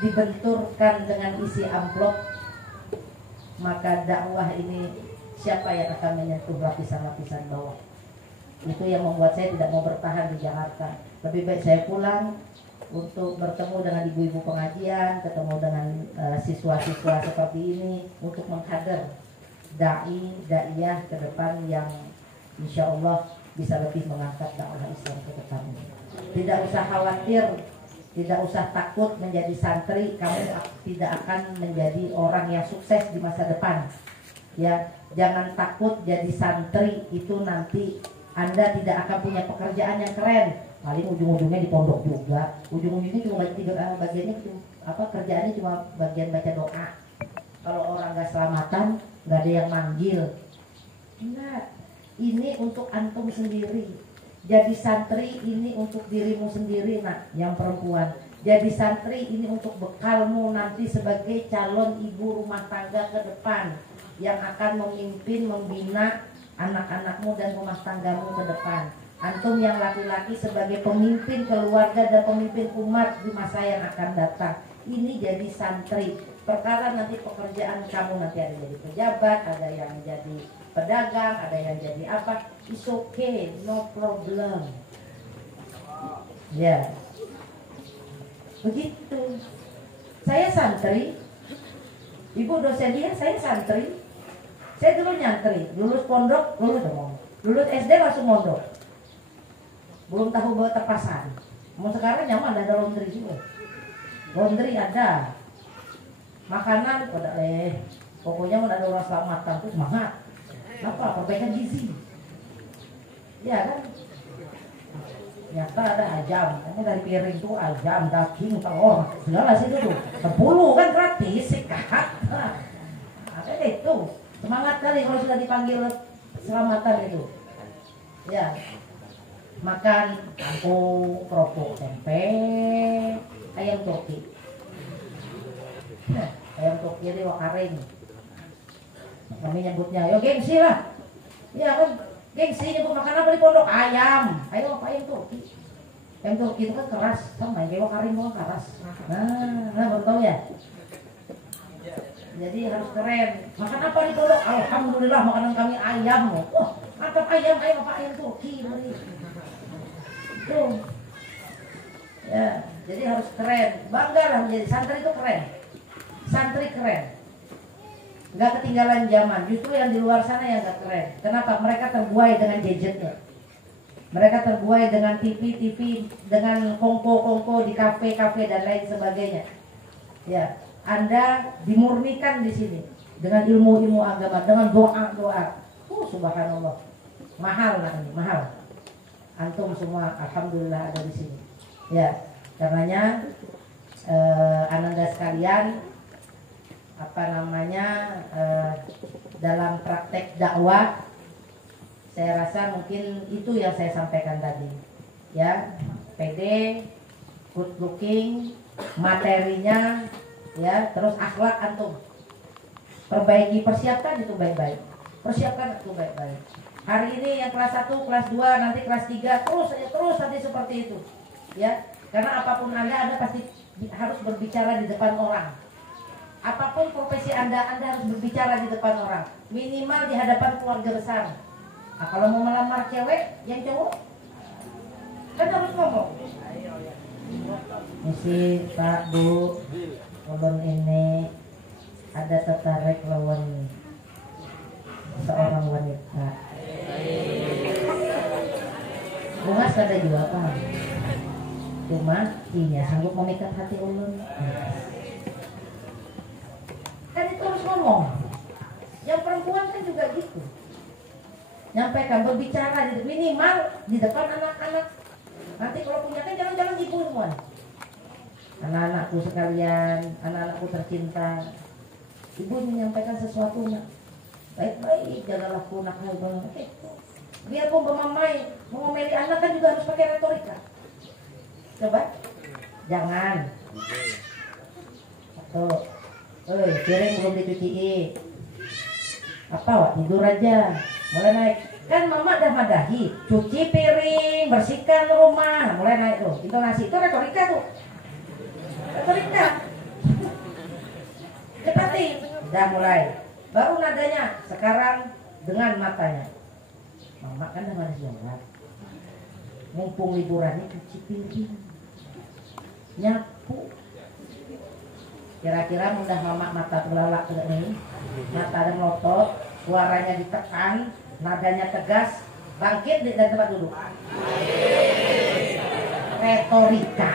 dibenturkan dengan isi amplop, maka dakwah ini siapa yang akan menyentuh lapisan-lapisan bawah. Itu yang membuat saya tidak mau bertahan di Jakarta. Lebih baik saya pulang untuk bertemu dengan ibu-ibu pengajian, ketemu dengan siswa-siswa seperti ini untuk mengkader daiyah ke depan yang insya Allah bisa lebih mengangkat dakwah Islam ke depan. Tidak usah khawatir, tidak usah takut menjadi santri, kamu tidak akan menjadi orang yang sukses di masa depan. Ya, jangan takut jadi santri itu nanti Anda tidak akan punya pekerjaan yang keren. Paling ujung-ujungnya di pondok juga. Ujung-ujungnya cuma bagiannya kerjaannya cuma bagian baca doa. Kalau orang nggak selamatan, nggak ada yang manggil. Enggak. Ini untuk antum sendiri. Jadi santri ini untuk dirimu sendiri, nak, yang perempuan. Jadi santri ini untuk bekalmu nanti sebagai calon ibu rumah tangga ke depan yang akan memimpin, membina anak-anakmu dan rumah tanggamu ke depan. Antum yang laki-laki sebagai pemimpin keluarga dan pemimpin umat di masa yang akan datang. Ini jadi santri. Perkara nanti pekerjaan kamu nanti ada jadi pejabat, ada yang jadi pedagang, ada yang jadi apa, it's okay, no problem. Ya, begitu. Saya santri, ibu dosen dia, saya santri. Saya dulu nyantri, lulus pondok, lulus SD langsung mondok. Belum tahu bawa terpasan. Mau sekarang nyaman ada laundry juga. Laundry ada. Makanan pada pokoknya ada orang selamatan tuh semangat. Apa? Perbaikan gizi. Ya kan? Nyata ada ayam, kamu dari piring tuh ayam, daging, telur, segala situ tuh. 10 kan gratis, sikat. Nah, itu semangat kali kalau sudah dipanggil selamatan itu. Ya, makan kampung, kerupuk tempe, ayam turki. Nah, ayam turki ini wakaring. Kami nyebutnya, yo gengsi lah. Iya kan, gengsi nyebut makan apa di pondok? Ayam. Ayo apa ayam turki? Ayam turki itu kan keras, sama kayak wakaring itu keras. Nah, baru tahu ya. Jadi harus keren. Makan apa di pondok? Alhamdulillah makanan kami ayam. Wah, mantap ayam apa ayam turki beri. Tuh. Ya, jadi harus keren. Bangga lah menjadi santri itu keren. Santri keren. Gak ketinggalan zaman. Justru yang di luar sana yang gak keren. Kenapa? Mereka terbuai dengan gadgetnya. Mereka terbuai dengan TV, dengan kongko di kafe dan lain sebagainya. Ya. Anda dimurnikan di sini dengan ilmu agama, dengan doa. Subhanallah. Mahal lah ini, mahal. Antum semua alhamdulillah ada di sini. Ya, karenanya ananda sekalian, dalam praktek dakwah saya rasa mungkin itu yang saya sampaikan tadi. Ya, PD, good looking, materinya, ya, terus akhlak antum perbaiki, persiapkan itu baik-baik, hari ini yang kelas 1, kelas 2, nanti kelas 3, terus nanti seperti itu, ya, karena apapun anda pasti harus berbicara di depan orang. Apapun profesi anda harus berbicara di depan orang, minimal di hadapan keluarga besar. Nah, kalau mau melamar cewek yang cowok kan harus ngomong, misi Pak Bu, ulun ini ada tertarik lawan seorang wanita. Bunga ada juga kan? Cuma iya sanggup memikat hati ulun. Kan itu harus ngomong. Yang perempuan kan juga gitu. nyampaikan, berbicara minimal di depan anak-anak. Nanti kalau punya kan jangan-jangan ibu semua. Anak-anakku sekalian, anak-anakku tercinta, ibu menyampaikan sesuatunya baik-baik, jagalah punakmu. Biarpun mengomeli anak kan juga harus pakai retorika. Coba, jangan. Tuh, piring belum dicuci. Apa wak, tidur aja. Mulai naik. Kan mama dah madahi, cuci piring, bersihkan rumah. Mulai naik tuh. Intonasi itu retorika tuh. Retorika. Cepati. Dah mulai. Baru nadanya. Sekarang dengan matanya. Mama kan dah manusia. Mumpung liburan ini cuci piring, nyapu. Kira-kira mudah mama mata belalak ini, mata ada melotot, suaranya ditekan, nadanya tegas, bangkit dari tempat duduk. Retorika.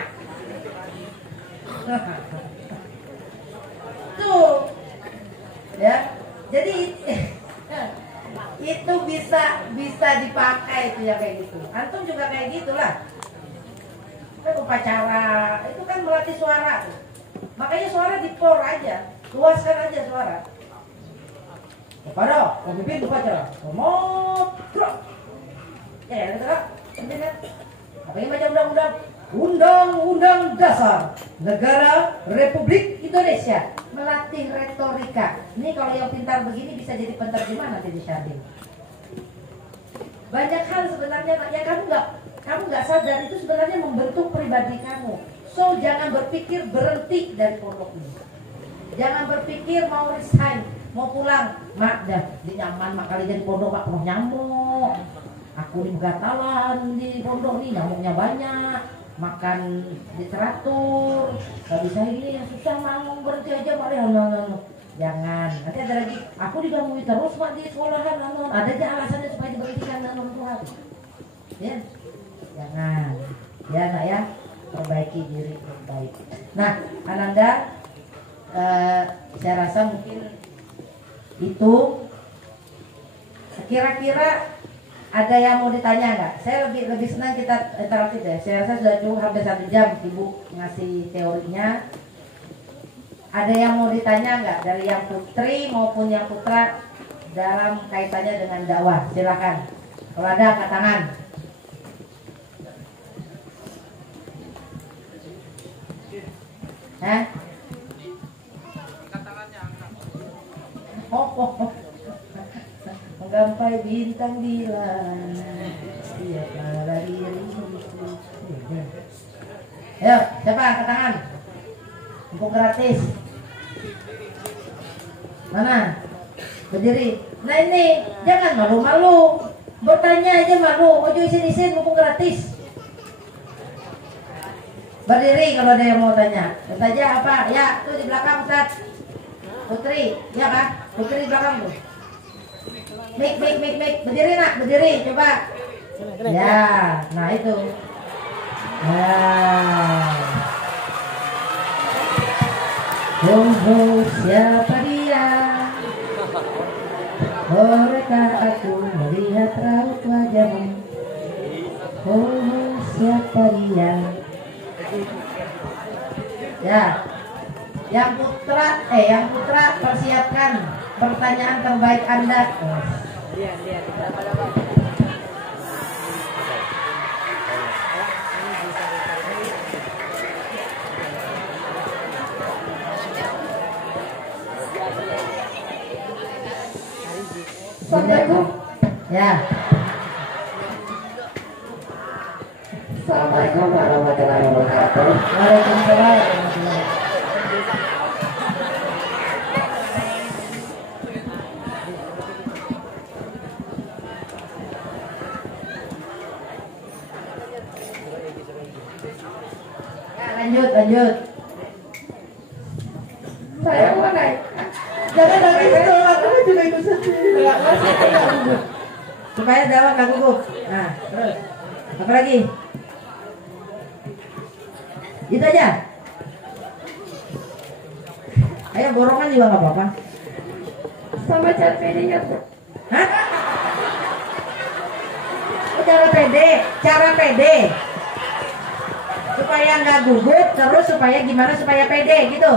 Tuh, ya. Jadi itu bisa dipakai itu ya kayak gitu. Antum juga kayak gitulah. Kan upacara itu kan melatih suara. Makanya suara dipor aja, luaskan aja suara. Kepada pemimpin upacara, motor. Ya, itu kan. Apa yang baca undang-undang? Undang-Undang Dasar Negara Republik Indonesia. Melatih retorika. Ini kalau yang pintar begini bisa jadi penerjemah nanti di Syarbil. Banyak hal sebenarnya ya kamu nggak sadar itu sebenarnya membentuk pribadi kamu. So jangan berpikir berhenti dari pondok ini. Jangan berpikir mau resign, mau pulang. Mak dah di nyaman mak kali jadi pondok mak penuh nyamuk. Aku di begatalan di pondok nih nyamuknya banyak. Makan diteratur. Gak bisa ini yang susah mau berhenti aja mak. Jangan. Nanti ada lagi. Aku diganggu terus mak di sekolahan. Ada aja alasannya supaya diberhentikan dan Tuhan. Ya, jangan. Ya nak ya. Perbaiki diri baik. Nah, Ananda, saya rasa mungkin itu. Kira-kira ada yang mau ditanya nggak? Saya lebih senang kita interaktif ya. Saya rasa sudah cukup hampir 1 jam Ibu ngasih teorinya. Ada yang mau ditanya nggak dari yang putri maupun yang putra dalam kaitannya dengan dakwah? Silakan. Kalau ada angkat tangan. Menggapai bintang di langit, setiap pada diriku. Ayo, siapa angkat tangan? Mumpung gratis. Mana? Berdiri. Nah ini, jangan malu-malu. Bertanya aja malu. Ojo isin-isin mumpung gratis. Berdiri kalau ada yang mau tanya. Bertanya apa? Ya, tuh di belakang Ustaz. Putri, ya kan? Putri di belakang tuh. Mik. Berdiri nak, berdiri. Coba. Ya, nah itu. Siapa dia? Mereka aku melihat raut wajahmu. Siapa dia? Ya, yang putra persiapkan pertanyaan terbaik Anda. Assalamualaikum. Ya. Assalamualaikum warahmatullahi wabarakatuh. Waalaikumsalam. Ya, lanjut. Saya mau naik. Jangan nangis dong, aku juga ikut sedih. Supaya dakwah nggak gugup. Nah, terus apa lagi? Gitu aja. Ayo borongan juga nggak apa-apa. Sama cat pedenya. Hah? cara pede supaya nggak gugup, terus supaya gimana supaya pede gitu,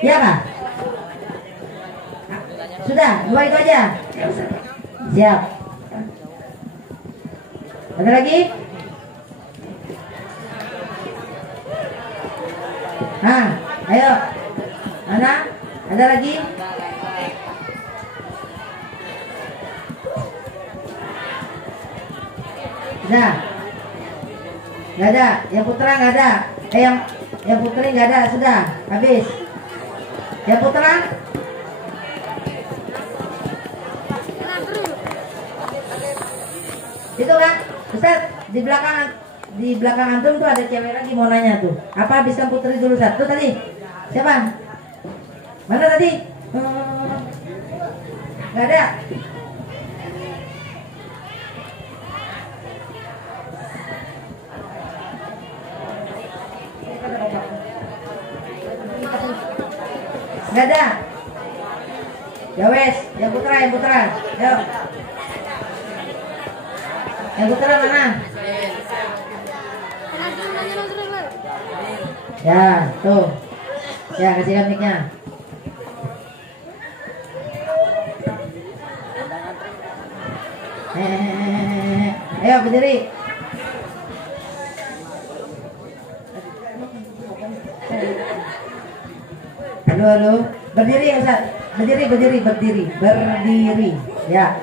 ya kak? Sudah, dua itu aja. Siap. Ada lagi? Nah, ayo. Mana? Ada lagi? Sudah. Nggak ada. Yang putra nggak ada. Yang putri nggak ada. Sudah. Habis. Yang putra? Itu kan, Ustaz, di belakang antum tuh ada cewek lagi mau nanya tuh. Apa habiskan putri dulu Ustaz? Tuh tadi. Siapa? Mana tadi? Nggak ada. Nggak ada. Ya wes, yang putra. Yuk. Yang putra mana? Ya, tuh. Ya, kasihkan mic-nya. Ayo berdiri. Halo. Berdiri ya Ustaz. Berdiri. Ya.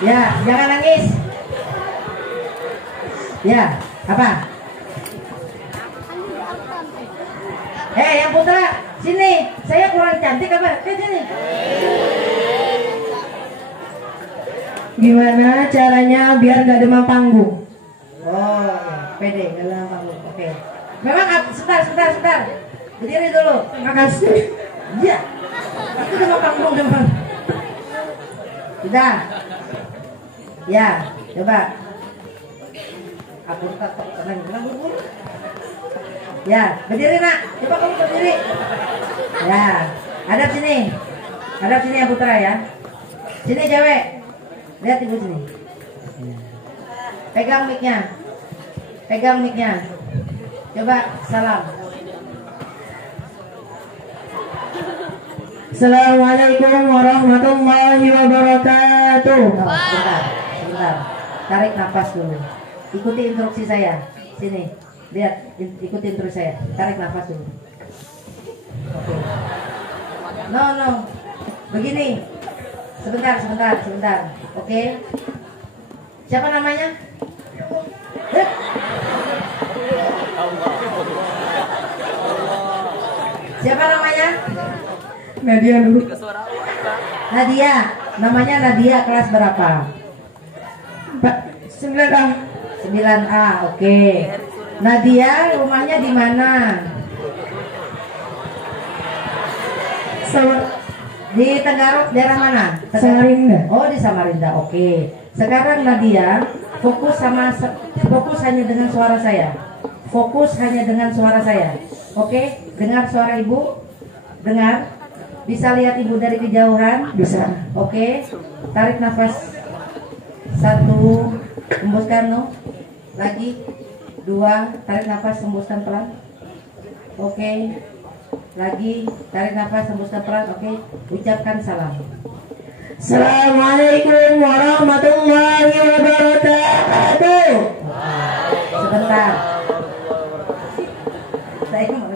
Ya, jangan nangis. Ya, apa? Yang putra, sini. Saya kurang cantik apa? Ke sini. Gimana caranya biar nggak demam panggung? Oh, ya. Pede, nggak demam panggung. Oke. Memang sebentar. Berdiri dulu. Makasih. Iya. Itu demam panggung demam. Sudah. Ya, coba. Aku tenang buru. Ya, berdiri nak. Coba kamu berdiri. Ya, hadap sini ya putra ya. Sini cewek. Lihat ibu sini. Pegang mic-nya. Coba salam. Assalamualaikum warahmatullahi wabarakatuh. Sebentar. Tarik nafas dulu. Ikuti instruksi saya. Sini. Lihat, ikuti instruksi saya. Tarik nafas dulu. Oke. No. Begini. Sebentar. Oke. Siapa namanya? Siapa namanya? Nadia dulu. Nadia. Namanya Nadia, kelas berapa? 9A. 9A, oke. Nadia rumahnya di mana? Di Tenggarong, daerah mana? Samarinda. Oh, di Samarinda, oke. Sekarang Nadia fokus hanya dengan suara saya. Oke, dengar suara ibu? Dengar? Bisa lihat ibu dari kejauhan? Bisa. Oke, tarik nafas. 1, hembuskan no. Lagi 2, tarik nafas, hembuskan pelan. Oke. Lagi tarik nafas, hembuskan pelan. Oke, ucapkan salam. Assalamualaikum warahmatullahi wabarakatuh. Sebentar. Saya mau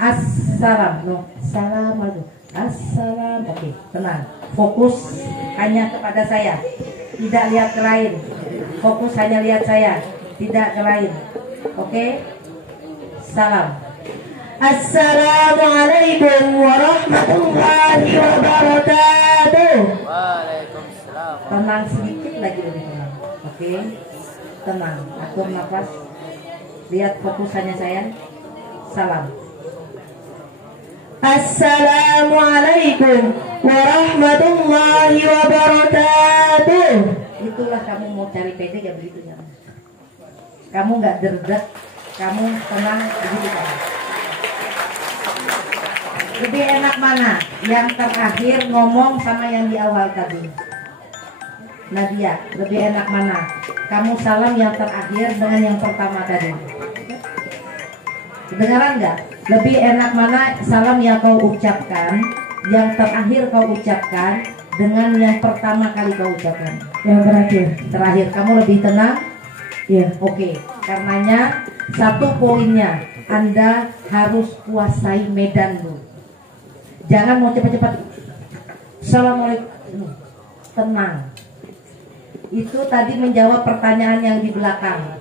assalam, no. Salam, assalam. Oke, tenang. Fokus hanya kepada saya. Tidak lihat ke lain. Fokus hanya lihat saya, tidak ke lain. Oke. Salam. Assalamualaikum warahmatullahi wabarakatuh. Waalaikumsalam. Tenang sedikit lagi, lebih tenang. Oke. Tenang. Atur nafas. Lihat fokus hanya saya. Salam. Assalamualaikum warahmatullahi wabarakatuh. Itulah kamu mau cari PD kayak begitu ya. Kamu nggak derdak, kamu tenang begitu kan. Lebih enak mana? Yang terakhir ngomong sama yang di awal tadi? Nadia, lebih enak mana? Kamu salam yang terakhir dengan yang pertama tadi? Kedengaran nggak? Lebih enak mana salam yang kau ucapkan, yang terakhir kau ucapkan, dengan yang pertama kali kau ucapkan? Yang terakhir. Terakhir, kamu lebih tenang? Iya. Oke, karenanya satu poinnya, Anda harus kuasai medan dulu. Jangan mau cepat-cepat. Assalamualaikum. Tenang. Itu tadi menjawab pertanyaan yang di belakang.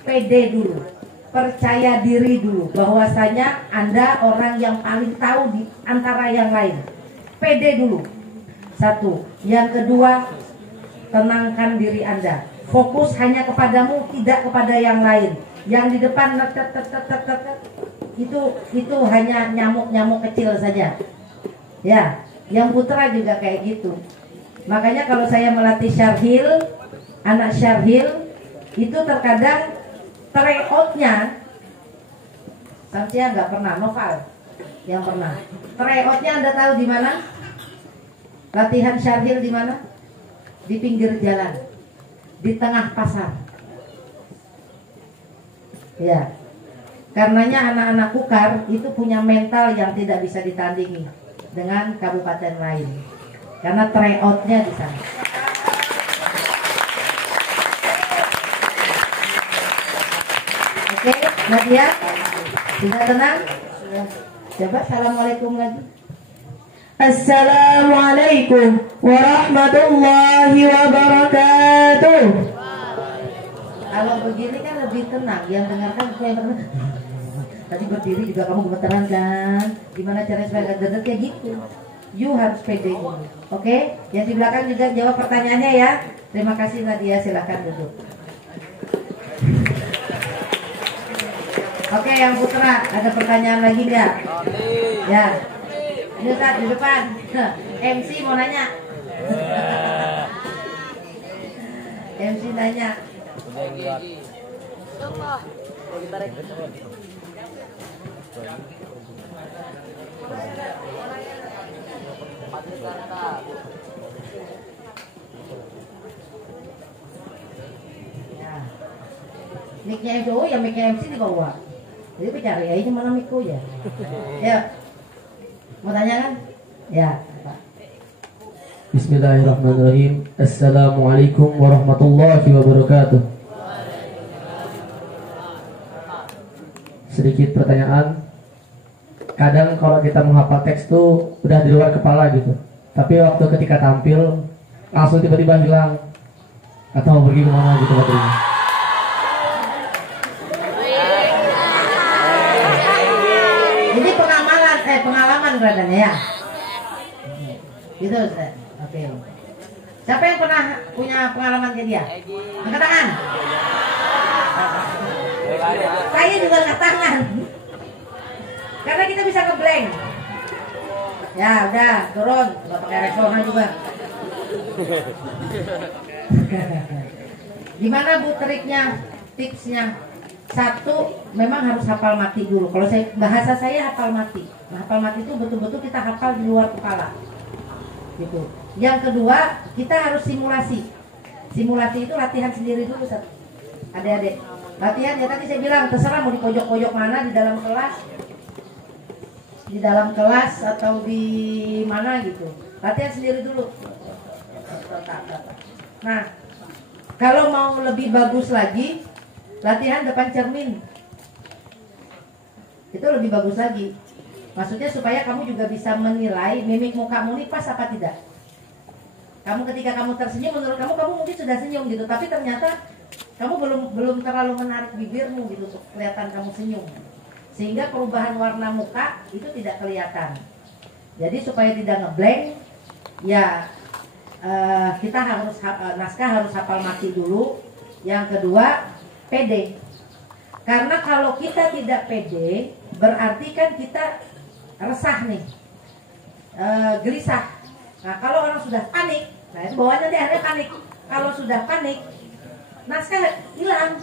Pede dulu. Percaya diri dulu bahwasanya Anda orang yang paling tahu di antara yang lain. Pede dulu. Satu. Yang kedua, tenangkan diri Anda. Fokus hanya kepadamu, tidak kepada yang lain. Yang di depan itu hanya nyamuk-nyamuk kecil saja. Ya, yang putra juga kayak gitu. Makanya kalau saya melatih syarhil, anak syarhil itu terkadang tryoutnya, Samsia nggak pernah, Noval yang pernah. Tryoutnya Anda tahu di mana? Latihan syarhil di mana? Di pinggir jalan, di tengah pasar. Ya, karenanya anak-anak Kukar itu punya mental yang tidak bisa ditandingi dengan kabupaten lain, karena tryoutnya di sana. Oke, Nadia, sudah tenang? Coba assalamualaikum lagi. Assalamualaikum warahmatullahi wabarakatuh. Kalau begini kan lebih tenang, yang dengarkan supaya benar. Tadi berdiri juga kamu gemeteran kan? Gimana caranya supaya gak dedet kayak gitu? You harus pede dulu. Oke? Yang di belakang juga jawab pertanyaannya ya. Terima kasih Nadia, silakan duduk. Oke, yang putra, ada pertanyaan lagi nggak? Ya. Ini Ustaz di depan. MC mau nanya. MC nanya. Mic-nya MC, oh ya mic-nya MC di bawah. Jadi cari aja mana mic-ku ya. Ya. Mau tanya kan? Ya, Pak. Bismillahirrahmanirrahim. Assalamualaikum warahmatullahi wabarakatuh. Sedikit pertanyaan. Kadang kalau kita menghafal teks tuh udah di luar kepala gitu. Tapi waktu ketika tampil langsung tiba-tiba hilang. Atau mau pergi kemana gitu materinya. Ini pengalaman beradanya ya. Gitu Ustaz. Oke. Siapa yang pernah punya pengalaman kayak dia? Angkat tangan. Saya juga angkat tangan. Karena kita bisa ngeblank. Ya udah turun, nggak pakai resona juga. Gimana Bu triknya, tipsnya? Satu, memang harus hafal mati dulu. Kalau bahasa saya hafal mati. Nah, hafal mati itu betul-betul kita hafal di luar kepala. Gitu. Yang kedua, kita harus simulasi. Simulasi itu latihan sendiri dulu, adik-adik. Latihan ya tadi saya bilang terserah mau di pojok-pojok mana, di dalam kelas atau di mana gitu. Latihan sendiri dulu. Nah, kalau mau lebih bagus lagi, latihan depan cermin. Itu lebih bagus lagi. Maksudnya supaya kamu juga bisa menilai mimik mukamu ini pas apa tidak. Kamu ketika kamu tersenyum, menurut kamu mungkin sudah senyum gitu, tapi ternyata kamu belum terlalu menarik bibirmu gitu untuk kelihatan kamu senyum. Sehingga perubahan warna muka itu tidak kelihatan. Jadi supaya tidak ngeblank, ya kita harus naskah harus hafal mati dulu. Yang kedua, pede. Karena kalau kita tidak pede, berarti kan kita resah nih, gelisah. Nah kalau orang sudah panik, nah itu bawahnya nanti akhirnya panik. Kalau sudah panik, naskah hilang.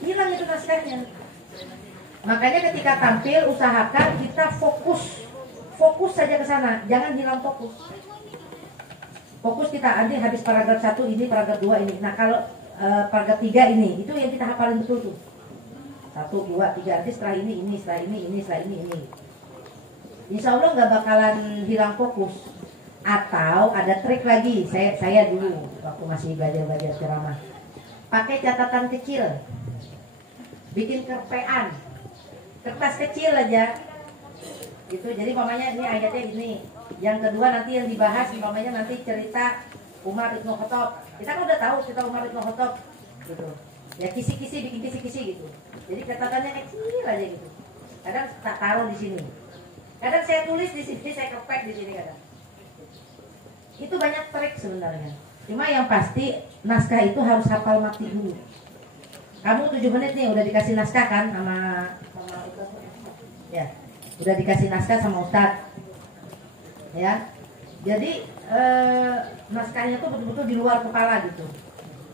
hilang itu naskahnya. Makanya ketika tampil usahakan kita fokus saja ke sana, jangan hilang fokus. Fokus kita nanti habis paragraf 1 ini, paragraf 2 ini. Nah kalau paragraf 3 ini, itu yang kita hafalin betul tuh. 1, 2, 3, nanti setelah ini, setelah ini. Insya Allah nggak bakalan hilang fokus. Atau ada trik lagi, saya dulu waktu masih belajar ceramah, pakai catatan kecil, bikin kerpean, kertas kecil aja, gitu. Jadi mamanya ini ayatnya gini. Yang kedua nanti yang dibahas, mamanya nanti cerita Umar Ibn Khattab. Kita kan udah tahu cerita Umar Ibn Khattab, gitu. Ya kisi-kisi, bikin kisi-kisi gitu. Jadi catatannya kecil aja gitu. Kadang tak taruh di sini. Kadang saya tulis di sini, saya kepek di sini kadang. Itu banyak trik sebenarnya. Cuma yang pasti naskah itu harus hafal mati dulu. Kamu 7 menit nih udah dikasih naskah kan sama ya, udah dikasih naskah sama Ustadz. Ya. Jadi naskahnya tuh betul-betul di luar kepala gitu.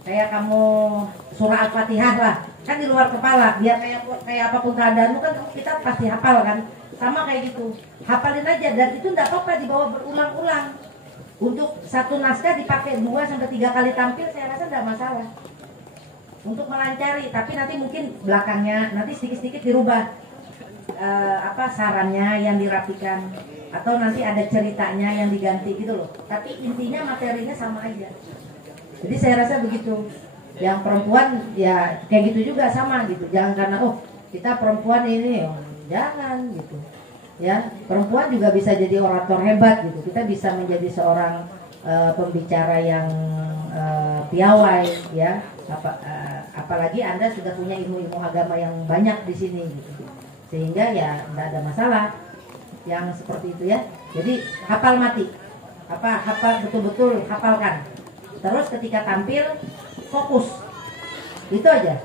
Kayak kamu surah Al-Fatihah lah, kan di luar kepala. Biar kayak apapun keadaanmu kan kita pasti hafal kan. Sama kayak gitu. Hafalin aja dan itu enggak apa-apa dibawa berulang-ulang. Untuk satu naskah dipakai 2-3 kali tampil saya rasa enggak masalah. Untuk melancari, tapi nanti mungkin belakangnya nanti sedikit-sedikit dirubah. Sarannya yang dirapikan atau nanti ada ceritanya yang diganti gitu loh. Tapi intinya materinya sama aja. Jadi saya rasa begitu. Yang perempuan ya kayak gitu juga sama gitu. Jangan karena kita perempuan ini jangan gitu. Ya, perempuan juga bisa jadi orator hebat gitu. Kita bisa menjadi seorang pembicara yang piawai ya. Apalagi Anda sudah punya ilmu-ilmu agama yang banyak di sini gitu. Sehingga ya tidak ada masalah yang seperti itu ya. Jadi hafal mati. Hafal betul-betul hafalkan. Terus ketika tampil fokus. Itu aja.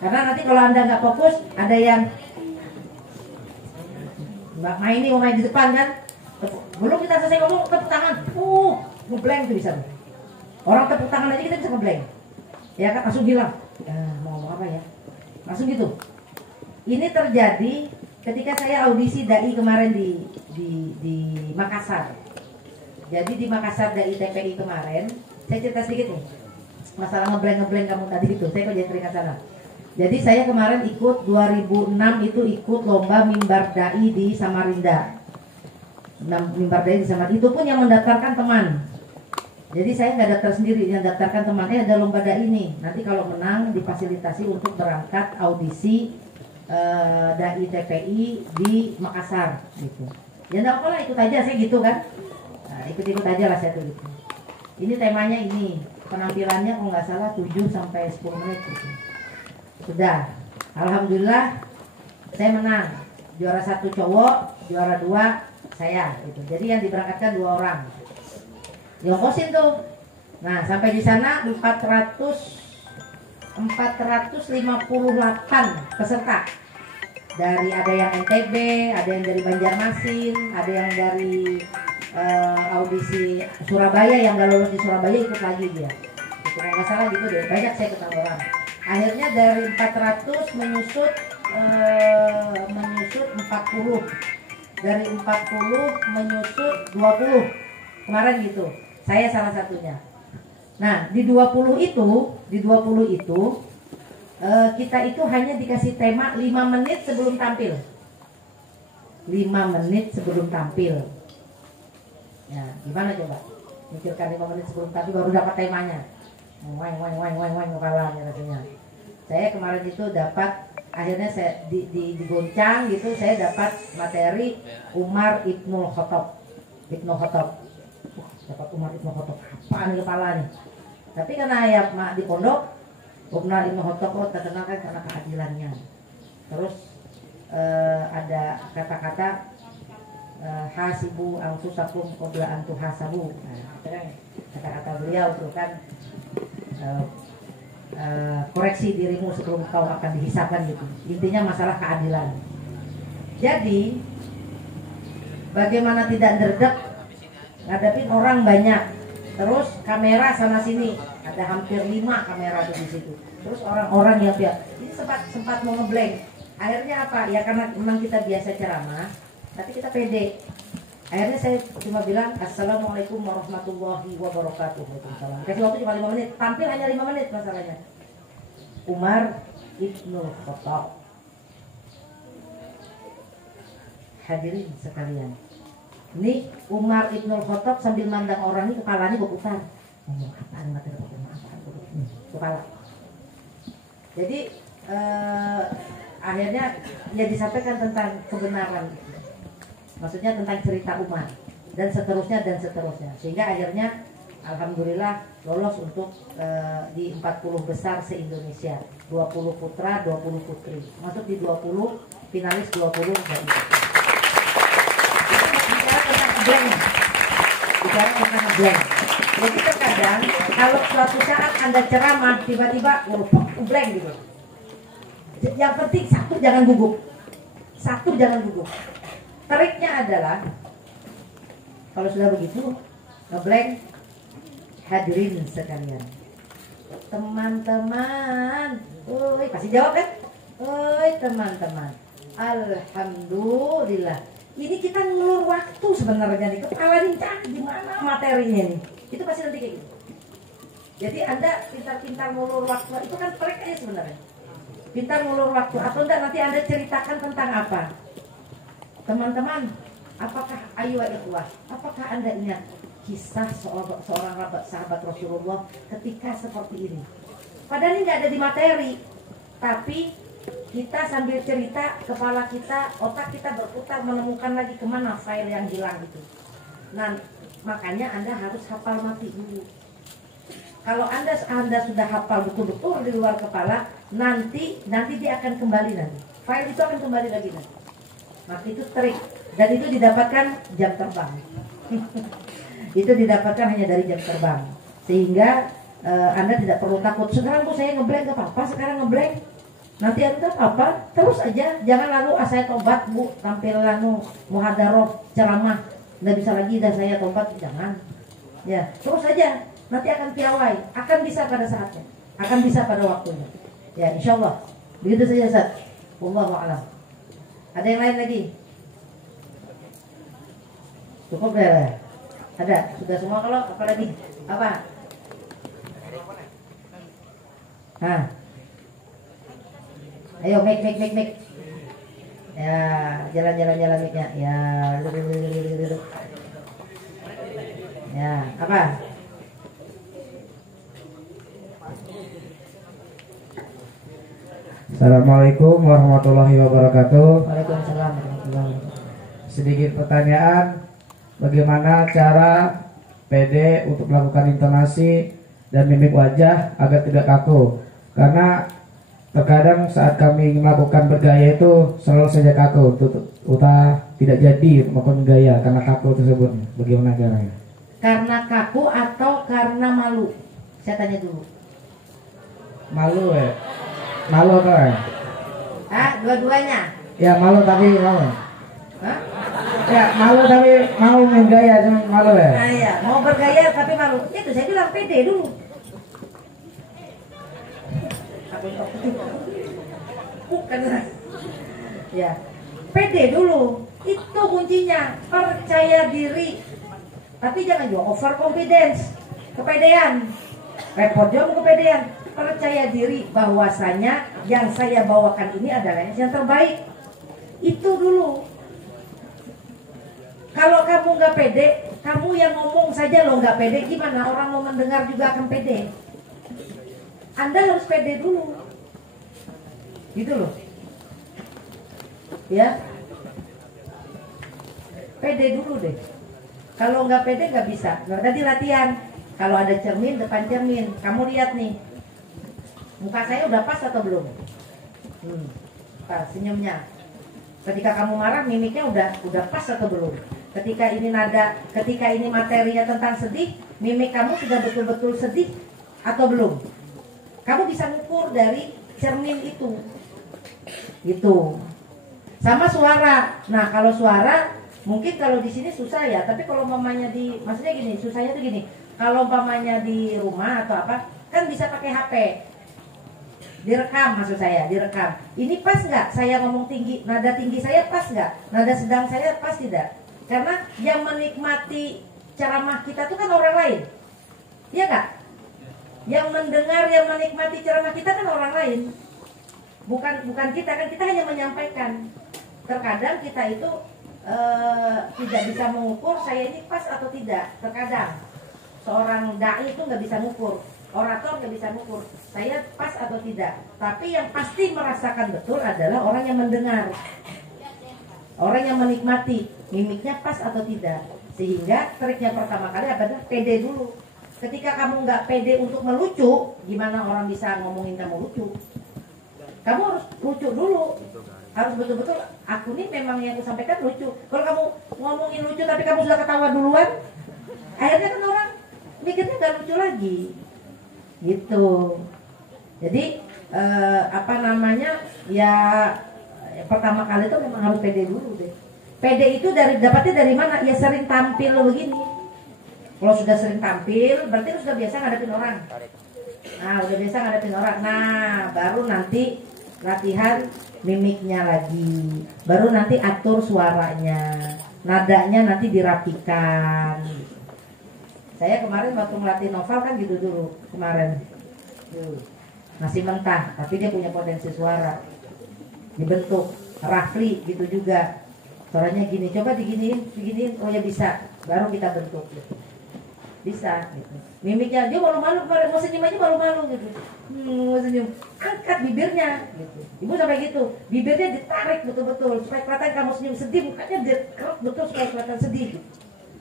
Karena nanti kalau Anda nggak fokus, ada yang main di depan kan. Belum kita selesai ngomong tepuk tangan. Ngeblank tuh bisa. Orang tepuk tangan aja kita bisa ngeblank. Ya kan langsung hilang. Ya, mau ngomong apa ya? Langsung gitu. Ini terjadi ketika saya audisi dai kemarin di Makassar. Jadi di Makassar dai TPI kemarin, saya cerita sedikit nih. Masalah ngeblank kamu tadi itu, saya kok jadi teringat sana. Jadi saya kemarin ikut 2006 itu ikut lomba mimbar dai di Samarinda. Mimbar dai di Samarinda itu pun yang mendaftarkan teman. Jadi saya nggak daftar sendiri, yang daftarkan teman. Ada lomba dai ini. Nanti kalau menang difasilitasi untuk berangkat audisi dai TPI di Makassar gitu. Ya enggak apa-apa lah, ikut aja saya gitu kan. Nah, ikut aja lah saya tuh gitu. Ini temanya ini, penampilannya kalau nggak salah 7 sampai 10 menit gitu. Sudah. Alhamdulillah saya menang. Juara 1 cowok, juara 2 saya gitu. Jadi yang diberangkatkan 2 orang. Diongkosin tuh. Nah, sampai di sana 458 peserta. Dari ada yang NTB, ada yang dari Banjarmasin, ada yang dari audisi Surabaya, yang nggak lolos di Surabaya ikut lagi dia. Itu nggak salah gitu deh. Banyak saya ketemu orang. Akhirnya dari 400 menyusut 40. Dari 40 menyusut 20. Kemarin gitu. Saya salah satunya. Nah, di 20 itu kita itu hanya dikasih tema 5 menit sebelum tampil. 5 menit sebelum tampil. Ya, gimana coba? Mikirkan 5 menit sebelum tampil baru dapat temanya. Wang kepala rasanya. Saya kemarin itu dapat, akhirnya saya digoncang gitu, saya dapat materi Umar Ibn Khattab. Dapat Umar Ibn Khattab. Apaan kepala nih? Tapi karena ya di pondok Umar Ibn Khattab terkenal kan karena keadilannya. Terus ada kata-kata hasibu anfusakum qabla an tuhasabu. Nah, kata-kata beliau itu kan koreksi dirimu sebelum kau akan dihisapkan gitu. Intinya masalah keadilan. Jadi bagaimana tidak derdek ngadepin orang banyak. Terus kamera sana sini, ada hampir 5 kamera tuh di situ. Terus orang-orang yang ini sempat mau ngeblank. Akhirnya apa? Ya karena memang kita biasa ceramah, tapi kita pede. Akhirnya saya cuma bilang Assalamualaikum warahmatullahi wabarakatuh. Waalaikumsalam. Kasih waktu cuma 5 menit. Tampil hanya 5 menit masalahnya. Umar Ibnul Khattab. Hadirin sekalian. Ini Umar Ibnul Khattab sambil mandang orang ini kepalanya berputar. Ngomong apaan materi kepala. Jadi akhirnya ya disampaikan tentang kebenaran, maksudnya tentang cerita Umar dan seterusnya sehingga akhirnya alhamdulillah lolos untuk di 40 besar se-Indonesia, 20 putra 20 putri, masuk di 20 finalis 20 dari bicara tentang blank. Jadi terkadang kalau suatu saat Anda ceramah tiba-tiba blank gitu. Yang penting satu jangan gugup. Triknya adalah kalau sudah begitu ngeblank, hadirin sekalian. Teman-teman, pasti jawab kan? Teman-teman. Alhamdulillah. Ini kita ngulur waktu sebenarnya nih. Kepala ini gimana materinya nih? Itu pasti nanti kayak gitu. Jadi Anda pintar-pintar ngulur waktu, itu kan trik aja sebenarnya. Pintar ngulur waktu, atau enggak nanti Anda ceritakan tentang apa? Teman-teman, apakah apakah Anda ingat kisah seorang sahabat Rasulullah ketika seperti ini? Padahal ini nggak ada di materi, tapi kita sambil cerita, kepala kita, otak kita berputar menemukan lagi kemana file yang hilang itu. Nah, makanya Anda harus hafal mati dulu. Kalau Anda sudah hafal betul-betul di luar kepala, nanti dia akan kembali nanti. File itu akan kembali lagi nanti. Maka itu trik, dan itu didapatkan jam terbang. Itu didapatkan hanya dari jam terbang, sehingga Anda tidak perlu takut. Sekarang saya ngeblank gak apa-apa, sekarang ngeblank. Nanti Anda apa? Terus aja, jangan lalu saya tobat Bu, tampil muhadaroh ceramah, nggak bisa lagi dah saya tobat, jangan. Ya, terus aja. Nanti akan piawai, akan bisa pada saatnya, akan bisa pada waktunya. Ya, insya Allah. Begitu saja, Ustaz. Wallahu a'lam. Ada yang lain lagi? Cukup ya? Ada? Sudah semua kalau apa lagi? Apa? Hah? Ayo, make. Ya, jalan mic-nya. Ya, ya, apa? Assalamualaikum warahmatullahi wabarakatuh. Waalaikumsalam warahmatullahi wabarakatuh. Sedikit pertanyaan, bagaimana cara PD untuk melakukan intonasi dan mimik wajah agar tidak kaku? Karena terkadang saat kami melakukan bergaya itu selalu saja kaku, tidak jadi melakukan gaya karena kaku tersebut. Bagaimana caranya? Karena kaku atau karena malu? Saya tanya dulu. Malu ya? Malu tuh ya? Dua-duanya? Ya malu tapi malu. Hah? Ya malu tapi mau menggaya cuma malu ya? Nah, iya, mau bergaya tapi malu. Itu saya bilang pede dulu. Bukan. Ya, pede dulu. Itu kuncinya. Percaya diri. Tapi jangan juga over confidence. Kepedean. Repot juga kepedean. Percaya diri bahwasanya yang saya bawakan ini adalah yang terbaik. Itu dulu. Kalau kamu nggak pede, kamu yang ngomong saja lo nggak pede, gimana orang mau mendengar juga akan pede? Anda harus pede dulu, gitu loh, ya. Pede dulu deh. Kalau nggak pede nggak bisa. Nah, tadi latihan. Kalau ada cermin, depan cermin, kamu lihat nih, muka saya udah pas atau belum? Pas senyumnya. Ketika kamu marah, mimiknya udah pas atau belum? Ketika ini materinya tentang sedih, mimik kamu sudah betul-betul sedih atau belum? Kamu bisa ngukur dari cermin itu. Gitu. Sama suara. Nah, kalau suara mungkin kalau di sini susah ya, tapi kalau mamanya maksudnya gini, susahnya tuh gini. Kalau mamanya di rumah atau apa, kan bisa pakai HP. direkam, maksud saya direkam. Ini pas nggak saya ngomong tinggi, nada tinggi saya pas nggak, nada sedang saya pas tidak? Karena yang menikmati ceramah kita tuh kan orang lain, iya nggak? Yang mendengar, yang menikmati ceramah kita kan orang lain, bukan kita kan, kita hanya menyampaikan. Terkadang kita itu tidak bisa mengukur saya ini pas atau tidak. Terkadang seorang dai itu nggak bisa mengukur, orator nggak bisa mengukur saya pas atau tidak. Tapi yang pasti merasakan betul adalah orang yang mendengar, orang yang menikmati mimiknya pas atau tidak. Sehingga triknya pertama kali adalah pede dulu. Ketika kamu nggak pede untuk melucu, gimana orang bisa ngomongin kamu lucu? Kamu harus lucu dulu, harus betul-betul aku nih memang yang aku sampaikan lucu. Kalau kamu ngomongin lucu tapi kamu sudah ketawa duluan, akhirnya kan orang mikirnya nggak lucu lagi, gitu. Jadi apa namanya ya, pertama kali itu memang harus pede dulu deh. Pede itu dapatnya dari mana? Ya sering tampil begini. Kalau sudah sering tampil, berarti lu sudah biasa ngadepin orang. Nah, udah biasa ngadepin orang. Nah, baru nanti latihan mimiknya lagi. Baru nanti atur suaranya. Nadanya nanti dirapikan. Saya kemarin waktu melatih novel kan gitu dulu. Kemarin. Masih mentah, tapi dia punya potensi suara. Dibentuk. Rafli gitu juga. Suaranya gini, coba diginiin. Oh ya bisa. Baru kita bentuk gitu. Bisa gitu. Mimiknya dia malu-malu kemarin, mau senyum aja malu-malu gitu. Mau senyum, angkat bibirnya gitu. Ibu sampai gitu, bibirnya ditarik betul-betul supaya kelihatan kamu senyum. Sedih mukanya dikeruk betul supaya kelihatan sedih gitu.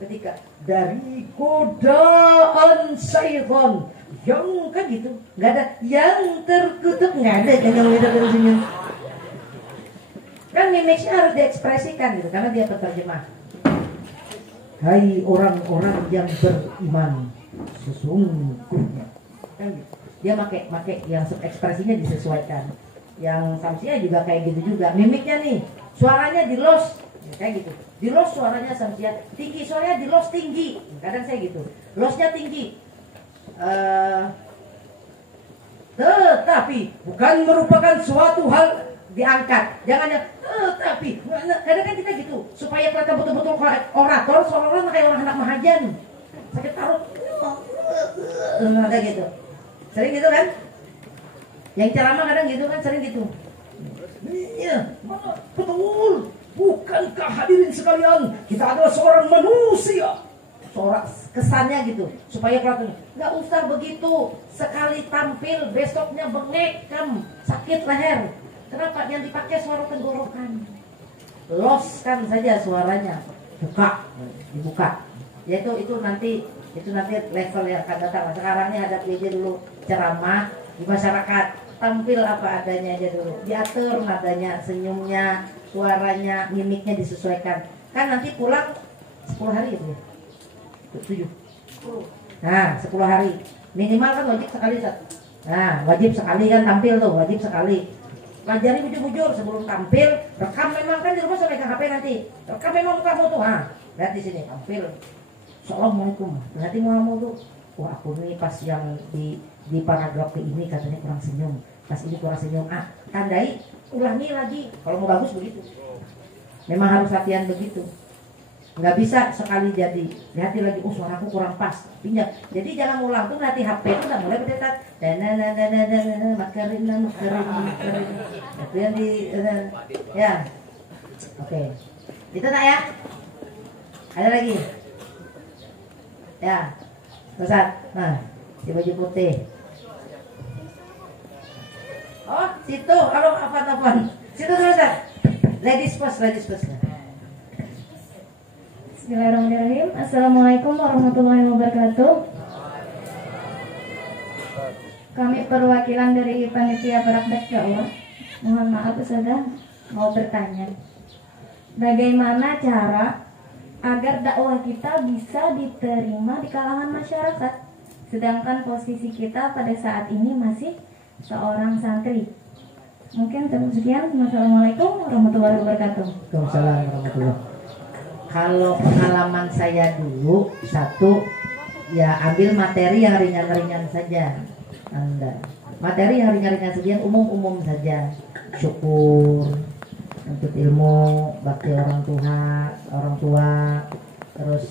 Ketika dari godaan syaitan yang kan gitu, nggak ada yang terkutuk, nggak ada kan yang terus senyum. Kan mimiknya harus diekspresikan gitu karena dia penerjemah. Hai orang-orang yang beriman, sesungguhnya kan gitu. Dia pakai yang ekspresinya disesuaikan. Yang Samsia juga kayak gitu juga. Mimiknya nih, suaranya di los ya, kayak gitu. Di los suaranya Samsia tinggi, suaranya di los tinggi. Kadang saya gitu. Losnya tinggi. Tetapi bukan merupakan suatu hal diangkat, jangan yang tapi kadang kan kita gitu supaya kelihatan betul-betul orator seolah-olah kayak orang anak mahajan sakit parut ada gitu, sering gitu kan, yang ceramah kadang gitu kan, sering gitu. Iya, betul. Bukankah hadirin sekalian kita adalah seorang manusia, seorang kesannya gitu supaya kelihatan. Nggak usah begitu, sekali tampil besoknya bengek kan, sakit leher. Kenapa? Yang dipakai suara tenggorokan. Loskan saja suaranya. Buka, dibuka. Ya itu nanti level yang akan datang. Sekarang ini ada aja dulu ceramah di masyarakat. Tampil apa adanya aja dulu. Diatur nadanya, senyumnya, suaranya, mimiknya disesuaikan. Kan nanti pulang 10 hari gitu ya. 7. Nah, 10 hari. Minimal kan wajib sekali. Nah, wajib sekali kan tampil tuh, wajib sekali. Pelajari bujur-bujur sebelum tampil, rekam memang kan di rumah sampai ke HP nanti. Rekam memang muka tuh, lihat di sini tampil. Assalamualaikum. Nanti mau tuh, wah aku nih pas yang di paragraf ini katanya kurang senyum, pas ini kurang senyum. Tandai, ulangi lagi. Kalau mau bagus begitu. Memang harus latihan begitu. Nggak bisa sekali jadi. Hati lagi, oh suaraku kurang pas. Pinjam. Jadi jangan ulang tuh nanti HP itu nggak boleh berdekat. Makarin. Itu yang di ya. Oke. Itu tak ya? Ada lagi? Ya. Ustaz. Nah, di baju putih. Oh, situ. Halo, apa telepon? Situ dulu, Ustaz. Ladies first. Bismillahirrahmanirrahim. Assalamualaikum warahmatullahi wabarakatuh. Kami perwakilan dari panitia Praktek Dakwah. Mohon maaf Ustazah, mau bertanya. Bagaimana cara agar dakwah kita bisa diterima di kalangan masyarakat, sedangkan posisi kita pada saat ini masih seorang santri? Mungkin cukup sekian. Wassalamualaikum warahmatullahi wabarakatuh. Waalaikumsalam warahmatullahi wabarakatuh. Kalau pengalaman saya dulu, satu ya ambil materi yang ringan-ringan saja. Anda. Materi yang ringan-ringan saja, yang umum-umum saja. Syukur, untuk ilmu, bakti orang tua, terus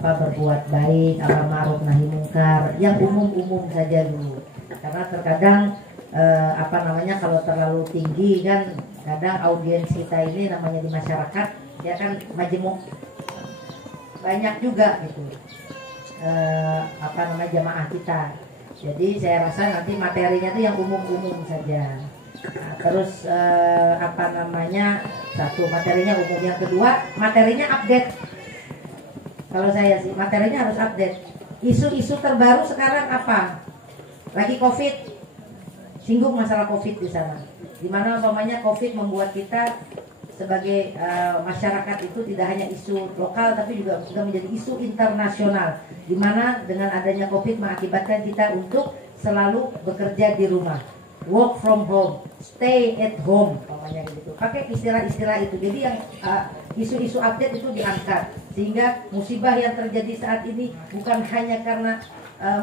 berbuat baik, amar ma'ruf nahi mungkar, yang umum-umum saja dulu. Karena terkadang kalau terlalu tinggi kan, kadang audiens kita ini namanya di masyarakat ya kan majemuk, banyak juga gitu jamaah kita. Jadi saya rasa nanti materinya tuh yang umum-umum saja. Nah, terus satu materinya umum, yang kedua materinya update. Kalau saya sih materinya harus update. Isu-isu terbaru sekarang apa? Lagi COVID, singgung masalah COVID di sana. Dimana umpamanya COVID membuat kita sebagai masyarakat itu tidak hanya isu lokal tapi juga sudah menjadi isu internasional. Dimana dengan adanya COVID mengakibatkan kita untuk selalu bekerja di rumah, work from home, stay at home, umpamanya gitu. Pakai istilah-istilah itu. Jadi yang isu-isu update itu diangkat sehingga musibah yang terjadi saat ini bukan hanya karena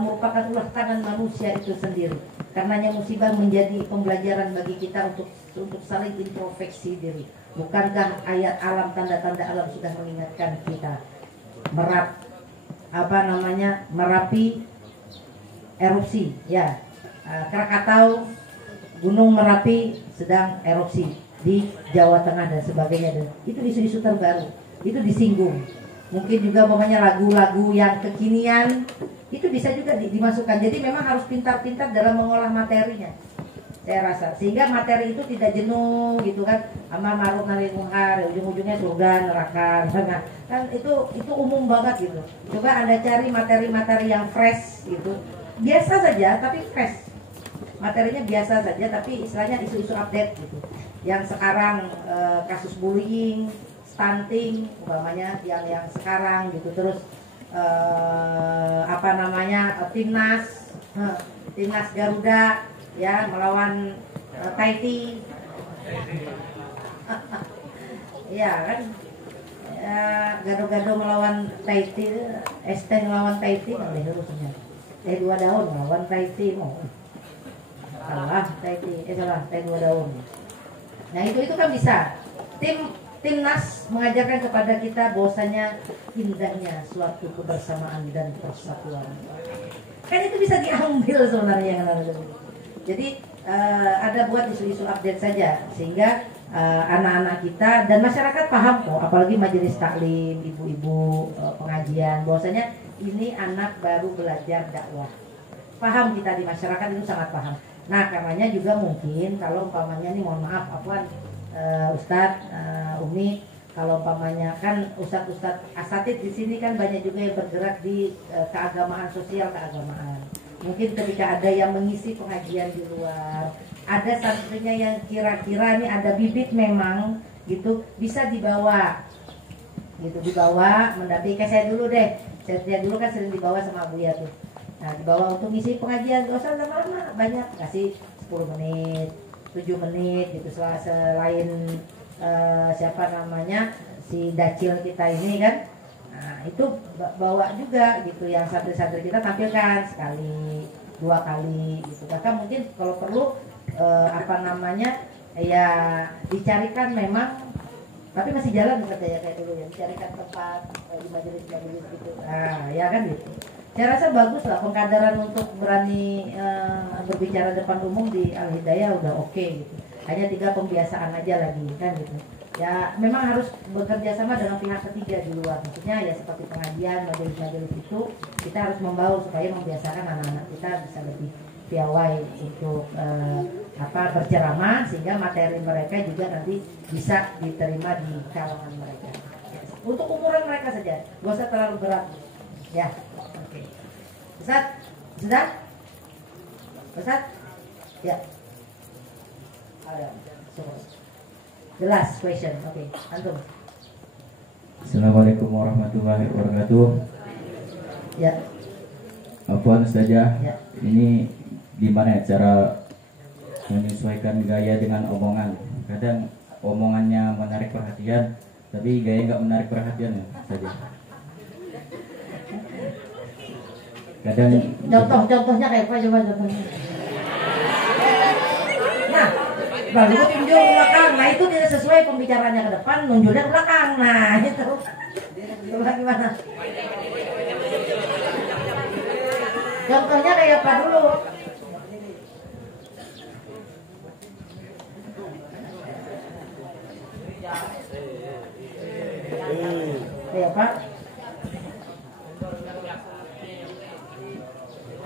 merupakan ulah tangan manusia itu sendiri. Karenanya musibah menjadi pembelajaran bagi kita untuk saling introspeksi diri. Bukankah ayat alam, tanda-tanda alam sudah mengingatkan kita? Merapi erupsi, ya. Krakatau, Gunung Merapi sedang erupsi di Jawa Tengah dan sebagainya. Itu isu-isu terbaru, itu disinggung. Mungkin juga lagu-lagu yang kekinian itu bisa juga dimasukkan. Jadi memang harus pintar-pintar dalam mengolah materinya, saya rasa, sehingga materi itu tidak jenuh gitu kan. Amar ma'ruf nahi mungkar, ujung-ujungnya surga neraka misalnya. Kan itu umum banget gitu. Coba Anda cari materi-materi yang fresh gitu, biasa saja tapi fresh. Materinya biasa saja tapi istilahnya isu-isu update gitu. Yang sekarang kasus bullying, stunting umpamanya yang sekarang gitu. Terus timnas Garuda ya melawan Tahiti. Iya kan, Gado-gado melawan Tahiti, Esteng melawan Tahiti, harusnya 2 daun melawan Tahiti, salah, Teh 2 daun. Nah itu kan bisa. Timnas mengajarkan kepada kita bahwasanya indahnya suatu kebersamaan dan persatuan. Kan itu bisa diambil sebenarnya kan. Jadi ada buat isu-isu update saja sehingga anak-anak kita dan masyarakat paham kok, apalagi majelis taklim, ibu-ibu pengajian, bahwasanya ini anak baru belajar dakwah. Paham kita di masyarakat itu sangat paham. Nah karenanya juga mungkin kalau umpamanya nih, mohon maaf Ustadz, Umi, kalau umpamanya kan Ustadz asatid di sini kan banyak juga yang bergerak di keagamaan, sosial keagamaan. Mungkin ketika ada yang mengisi pengajian di luar, ada santrinya yang kira-kira nih ada bibit memang gitu, bisa dibawa mendampingi. Kayak saya dulu deh, saya dulu kan sering dibawa sama Buya tuh. Nah dibawa untuk ngisi pengajian, gak usah lama-lama, banyak, kasih 10 menit 7 menit gitu. Selain si Dacil kita ini kan, nah itu bawa juga gitu, yang santri-santri kita tampilkan sekali 2 kali gitu. Bahkan mungkin kalau perlu ya dicarikan memang, tapi masih jalan katanya kayak dulu ya, dicarikan tempat di majelis-majelis gitu. Nah ya kan gitu. Saya rasa bagus lah pengkaderan untuk berani berbicara depan umum di Al-Hidayah udah oke gitu. Hanya 3 pembiasaan aja lagi kan gitu. Ya memang harus bekerja sama dengan pihak ketiga di luar. Maksudnya ya seperti pengajian, majelis-majelis itu kita harus membawa supaya membiasakan anak-anak kita bisa lebih piawai untuk berceramah, sehingga materi mereka juga nanti bisa diterima di kalangan mereka. Untuk umuran mereka saja, gak usah terlalu berat. Ya, oke. Ustaz? Ya. The last question, oke. Antum. Assalamualaikum warahmatullahi wabarakatuh. Ya. Afwan Ustazah, Ya. ini gimana ya cara menyesuaikan gaya dengan omongan? Kadang omongannya menarik perhatian, tapi gaya nggak menarik perhatian ya Ustazah. kadang Contohnya kayak apa, coba contohnya. Nah, baru tunjuk ke belakang. Nah itu tidak sesuai pembicaraannya ke depan, nunjuknya ke belakang. Nah itu. Coba gimana? Contohnya kayak apa dulu? Kayak apa?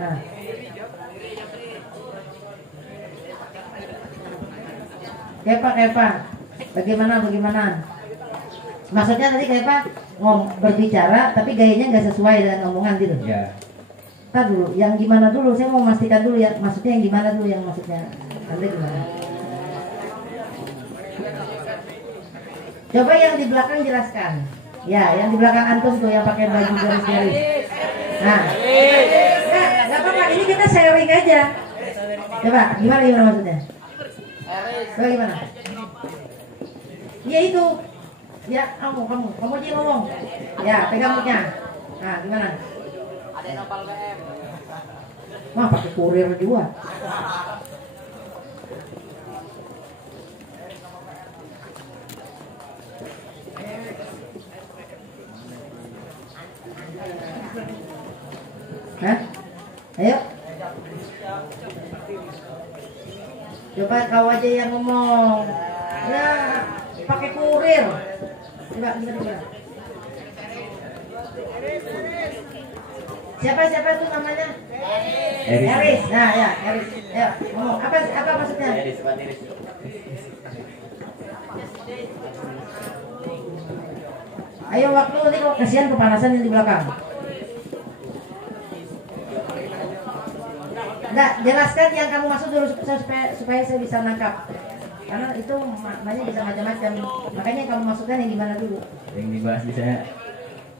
Nah. Kayak apa? Bagaimana? Maksudnya tadi kayak apa? Berbicara tapi gayanya nggak sesuai dengan omongan gitu. ya Ntar dulu, yang gimana dulu? Saya mau memastikan dulu ya. Maksudnya yang gimana dulu? Yang maksudnya Anda gimana? Coba yang di belakang jelaskan. Ya, yang di belakang antum tuh yang pakai baju garis-garis. Nah, nggak apa-apa. Ini kita sharing aja. Coba, gimana maksudnya? Coba gimana? Ya itu. Ya, kamu aja yang ngomong. Ya, pegang mic-nya. Nah, gimana? Ada yang nopal BM. Wah, pakai kurir juga. Hah? Ayo. Coba kau aja yang ngomong. Ya, pakai kurir. Coba gimana? Siapa tuh namanya? Eris. Nah, ya, Eris. Ya, ngomong. Apa maksudnya? Ayo waktu ini kok kasihan kepanasan yang di belakang. Enggak, jelaskan yang kamu maksud dulu supaya saya bisa nangkap. Karena itu maknanya bisa macam-macam. Makanya yang kamu maksudkan yang gimana dulu? yang dibahas biasanya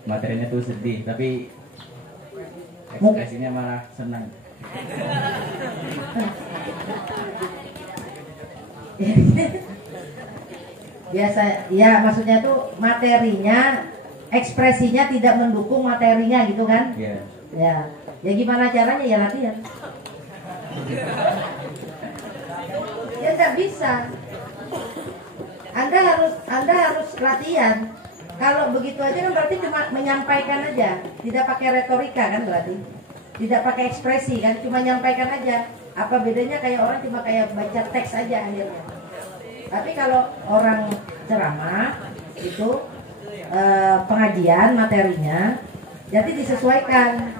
materinya tuh sedih tapi ekspresinya malah senang. Biasa, ya maksudnya tuh materinya, ekspresinya tidak mendukung materinya gitu kan? Ya Ya gimana caranya ya latihan. Ya nggak bisa. Anda harus latihan. Kalau begitu aja kan berarti cuma menyampaikan aja, tidak pakai retorika kan berarti, tidak pakai ekspresi kan, cuma menyampaikan aja. Apa bedanya kayak orang cuma kayak baca teks aja akhirnya. Tapi kalau orang ceramah itu pengajian materinya, jadi disesuaikan.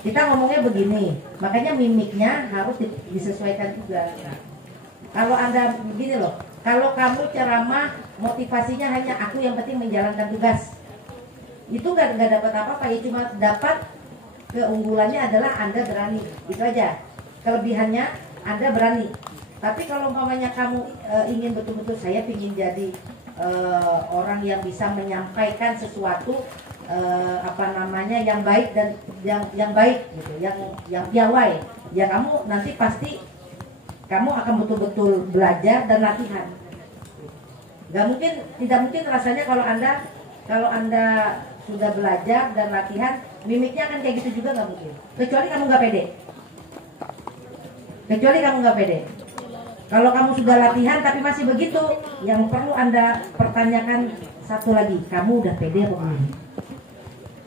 Kita ngomongnya begini, makanya mimiknya harus disesuaikan juga. Kalau Anda begini loh, kalau kamu ceramah motivasinya hanya aku yang penting menjalankan tugas, itu nggak dapat apa-apa ya, cuma dapat keunggulannya adalah Anda berani, itu aja. Kelebihannya Anda berani. Tapi kalau umpamanya kamu ingin betul-betul saya ingin jadi orang yang bisa menyampaikan sesuatu yang baik dan yang baik gitu, yang piawai, ya kamu nanti pasti kamu akan betul-betul belajar dan latihan. Tidak mungkin rasanya kalau anda sudah belajar dan latihan, mimiknya akan kayak gitu juga nggak mungkin. Kecuali kamu nggak pede. Kalau kamu sudah latihan tapi masih begitu, yang perlu Anda pertanyakan satu lagi, kamu udah pede apa belum?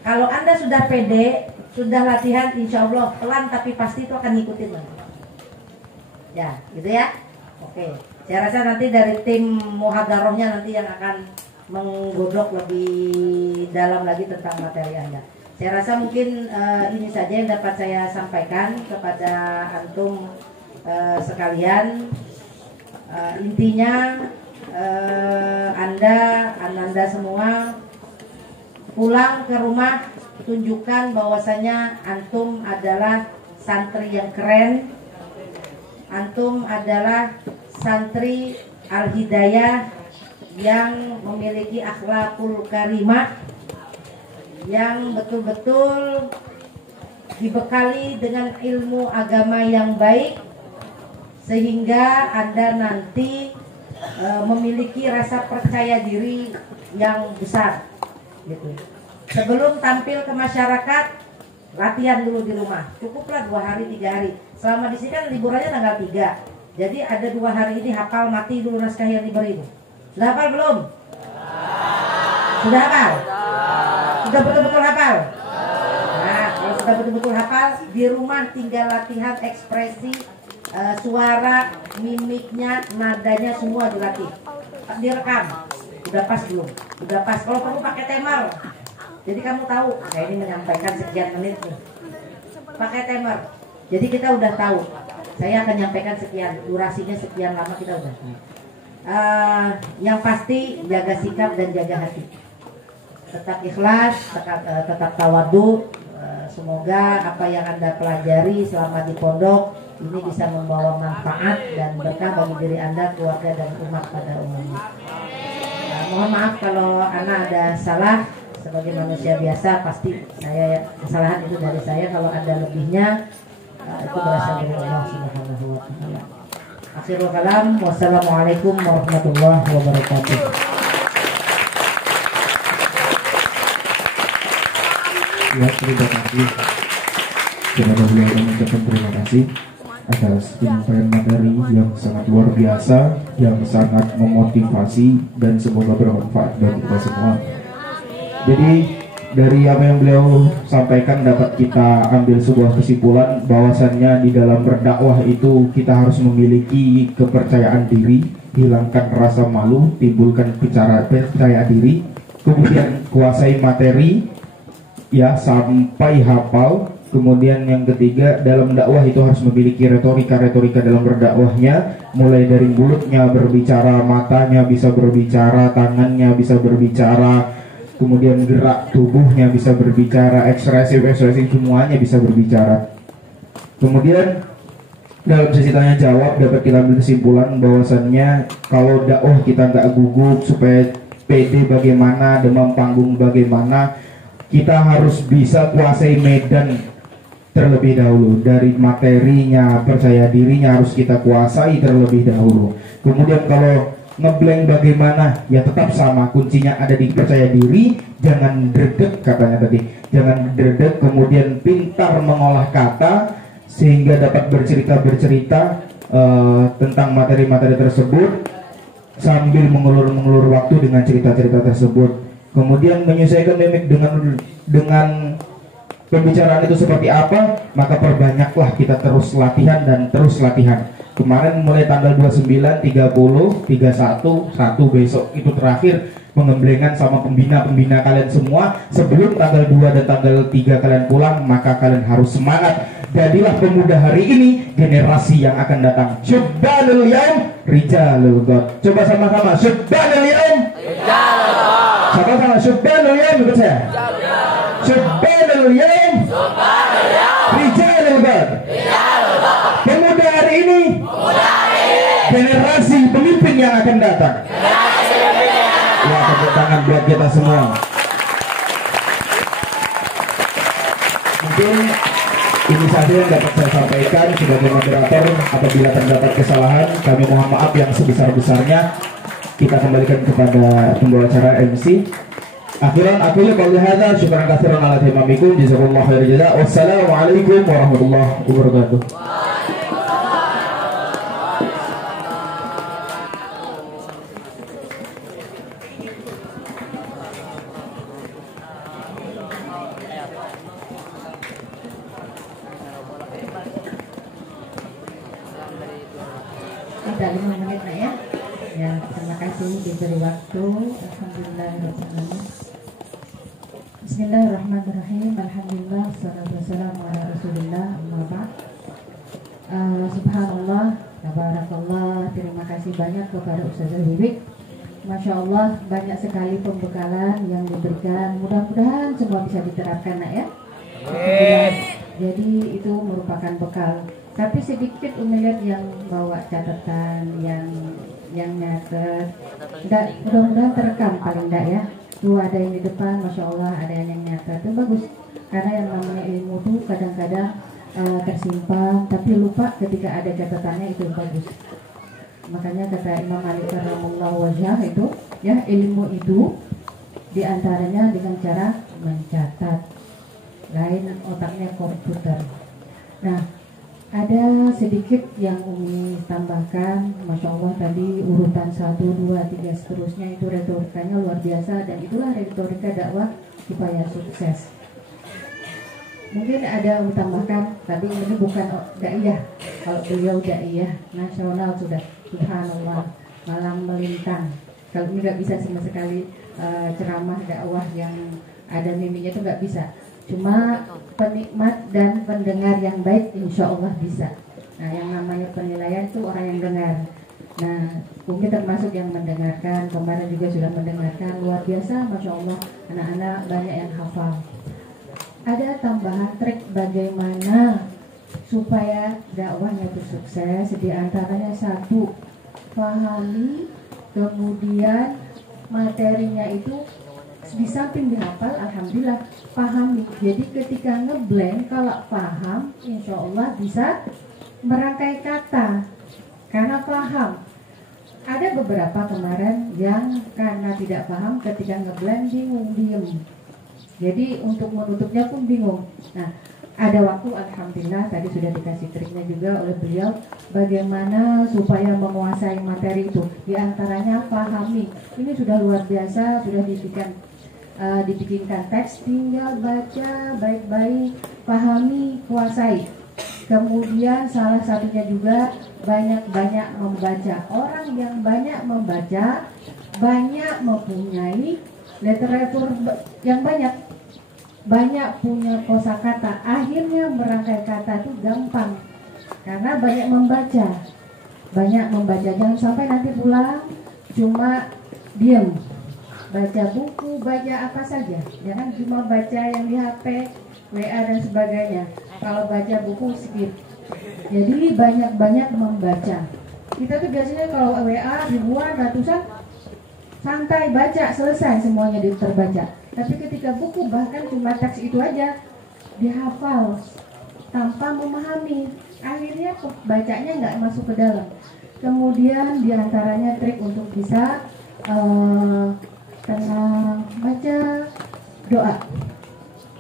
Kalau Anda sudah pede, sudah latihan, insya Allah pelan tapi pasti itu akan ngikutin lagi. Ya, gitu ya. Oke, saya rasa nanti dari tim muhadzarohnya nanti yang akan menggodok lebih dalam lagi tentang materi Anda. Saya rasa mungkin ini saja yang dapat saya sampaikan kepada antum sekalian. Intinya Anda semua pulang ke rumah tunjukkan bahwasanya antum adalah santri yang keren. Antum adalah santri Al-Hidayah yang memiliki akhlakul karimah, yang betul-betul dibekali dengan ilmu agama yang baik, sehingga Anda nanti memiliki rasa percaya diri yang besar gitu. Sebelum tampil ke masyarakat, latihan dulu di rumah. Cukuplah 2 hari 3 hari. Selama di sini kan liburannya tanggal 3. Jadi ada 2 hari ini hafal mati dulu naskah yang diberi itu. Sudah hafal belum? Sudah hafal? Sudah betul-betul hafal? Nah, kalau sudah betul-betul hafal, di rumah tinggal latihan ekspresi, suara, mimiknya, nadanya semua dilatih. Direkam. Udah pas belum? Udah pas. Kalau perlu pakai timer. Jadi kamu tahu, saya ini menyampaikan sekian menit nih. Pakai timer. Jadi kita udah tahu. Saya akan nyampaikan sekian, durasinya sekian lama kita udah. Yang pasti jaga sikap dan jaga hati. Tetap ikhlas, tetap tawadu. Semoga apa yang Anda pelajari selama di pondok ini bisa membawa manfaat dan berkah bagi diri Anda, keluarga dan umat pada umumnya. Mohon maaf kalau Ana ada salah. Sebagai manusia biasa pasti kesalahan itu dari saya. Kalau ada lebihnya itu berasal dari Allah Subhanahu wa taala. Akhirul kalam, wassalamualaikum warahmatullahi wabarakatuh. Ya, terima kasih kepada beliau dan mengucapkan terima kasih atas penyampaian materi yang sangat luar biasa, yang sangat memotivasi dan semoga bermanfaat bagi kita semua. Jadi dari apa yang beliau sampaikan dapat kita ambil sebuah kesimpulan bahwasannya di dalam berdakwah itu kita harus memiliki kepercayaan diri, hilangkan rasa malu, timbulkan percaya diri, kemudian kuasai materi ya sampai hafal. Kemudian yang ketiga, dalam dakwah itu harus memiliki retorika dalam berdakwahnya, mulai dari mulutnya berbicara, matanya bisa berbicara, tangannya bisa berbicara, kemudian gerak tubuhnya bisa berbicara, ekspresi semuanya bisa berbicara. Kemudian dalam sesi tanya jawab dapat kita ambil kesimpulan bahwasannya kalau dakwah kita nggak gugup, supaya pede bagaimana, demam panggung bagaimana, kita harus bisa kuasai medan terlebih dahulu. Dari materinya, percaya dirinya harus kita kuasai terlebih dahulu. Kemudian kalau ngeblank bagaimana, ya tetap sama, kuncinya ada di percaya diri, jangan dredeg katanya tadi, jangan dredeg, kemudian pintar mengolah kata sehingga dapat bercerita tentang materi-materi tersebut sambil mengulur waktu dengan cerita-cerita tersebut. Kemudian menyesuaikan mimik dengan pembicaraan itu seperti apa, maka perbanyaklah kita terus latihan dan terus latihan. Kemarin mulai tanggal 29, 30, 31, 1 besok itu terakhir pengemblengan sama pembina kalian semua. Sebelum tanggal 2 dan tanggal 3 kalian pulang, maka kalian harus semangat. Jadilah pemuda hari ini, generasi yang akan datang. Syubbanul yaum rijalul ghad. Coba sama-sama, syubbanul yaum rijalul ghad. Sama-sama, syubbanul yaum, ikut saya. Syubbanul yaum rijalul ghad. Pemuda hari ini, generasi pemimpin yang akan datang. Ya, tepuk tangan buat kita semua. Mungkin ini saja yang dapat saya sampaikan sebagai moderator. Apabila terdapat kesalahan, kami mohon maaf yang sebesar-besarnya. Kita kembalikan kepada pembawa acara MC. Akhiran aku qouli hadza, syukran katsiran ala timamikum, jazakumullahu khairan jazaa. Wassalamualaikum warahmatullahi wabarakatuh. Ada 5 menit nak ya. Ya, terima kasih diberi waktu. Alhamdulillah. Bismillahirrahmanirrahim. Alhamdulillah, salatu wassalamu ala Rasulillah. Amma ba'd. Subhanallah, tabarakallah. Terima kasih banyak kepada Ustazah Wiwik. Masya Allah, banyak sekali pembekalan yang diberikan. Mudah-mudahan semua bisa diterapkan nak ya. Jadi itu merupakan bekal. Tapi sedikit melihat yang bawa catatan, yang nyatet, mudah-mudahan terekam paling enggak ya. Tuh ada yang di depan, masya Allah, ada yang nyatet, itu bagus. Karena yang namanya ilmu tuh kadang-kadang tersimpan, tapi lupa ketika ada catatannya, itu bagus. Makanya kata Imam Malik Rahimahullah wajah itu, ya ilmu itu diantaranya dengan cara mencatat. lain otaknya komputer. Nah, ada sedikit yang Umi tambahkan. Masya Allah tadi urutan 1, 2, 3 seterusnya itu retorikanya luar biasa, dan itulah retorika dakwah supaya sukses. Mungkin ada Umi tambahkan, tapi ini bukan daiyah. Kalau beliau daiyah nasional sudah, subhanallah, malam melintang. Kalau ini nggak bisa sama sekali ceramah dakwah yang ada miminya itu nggak bisa. Cuma penikmat dan pendengar yang baik insya Allah bisa. Nah, yang namanya penilaian itu orang yang dengar. Nah, mungkin termasuk yang mendengarkan, kemarin juga sudah mendengarkan, luar biasa, Masya Allah, anak-anak banyak yang hafal. Ada tambahan trik bagaimana supaya dakwahnya itu sukses, di antaranya 1, pahami, kemudian materinya itu di samping dihafal, alhamdulillah pahami. Jadi ketika ngeblank, kalau paham, insya Allah bisa merangkai kata karena paham. Ada beberapa kemarin yang karena tidak paham, ketika ngeblank bingung, diem. Jadi untuk menutupnya pun bingung. Nah, ada waktu, alhamdulillah tadi sudah dikasih triknya juga oleh beliau bagaimana supaya menguasai materi itu. Di antaranya pahami. Ini sudah luar biasa, sudah dibikinkan teks, tinggal baca baik-baik, pahami, kuasai. Kemudian salah satunya juga banyak-banyak membaca. Orang yang banyak membaca, banyak mempunyai literatur yang banyak punya kosakata, akhirnya merangkai kata itu gampang karena banyak membaca. Jangan sampai nanti pulang cuma diam, baca buku, baca apa saja, jangan cuma baca yang di HP, WA dan sebagainya. Kalau baca buku skip. Jadi banyak membaca. Kita tuh biasanya kalau WA ribuan, ratusan, santai baca, selesai semuanya terbaca. Tapi ketika buku bahkan cuma teks itu aja dihafal tanpa memahami, akhirnya bacanya nggak masuk ke dalam. Kemudian diantaranya trik untuk bisa tenang, baca doa.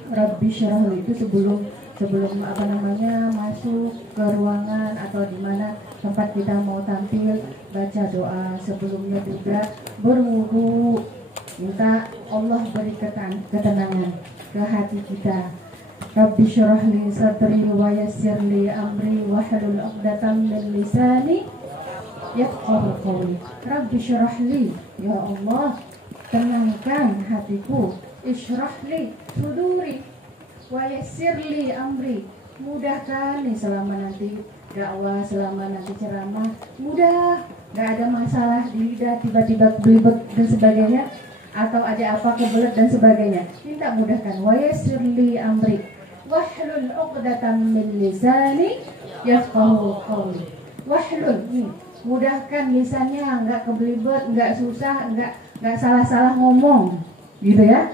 Rabbi Syrahli itu sebelum masuk ke ruangan atau di mana tempat kita mau tampil, baca doa. Sebelumnya juga berwudu, minta Allah beri ketenangan ke hati kita. Rabbi syrahli sadri wa yassirli amri wahlul 'uqdatam min lisani yafqahu qawli. Rabbi syrahli, ya Allah, tenangkan hatiku. Isyrahli suduri wa yassirli amri, mudahkan nih selama nanti dakwah, selama nanti ceramah, mudah, gak ada masalah di lidah tiba-tiba belibet dan sebagainya, atau ada apa kebelet dan sebagainya, minta mudahkan. Wa yassirli amri wahlul 'uqdatam min lisani yafqahu qawli. Wahlul, mudahkan lisannya, nggak kebelibet, nggak susah, nggak salah-salah ngomong, gitu ya.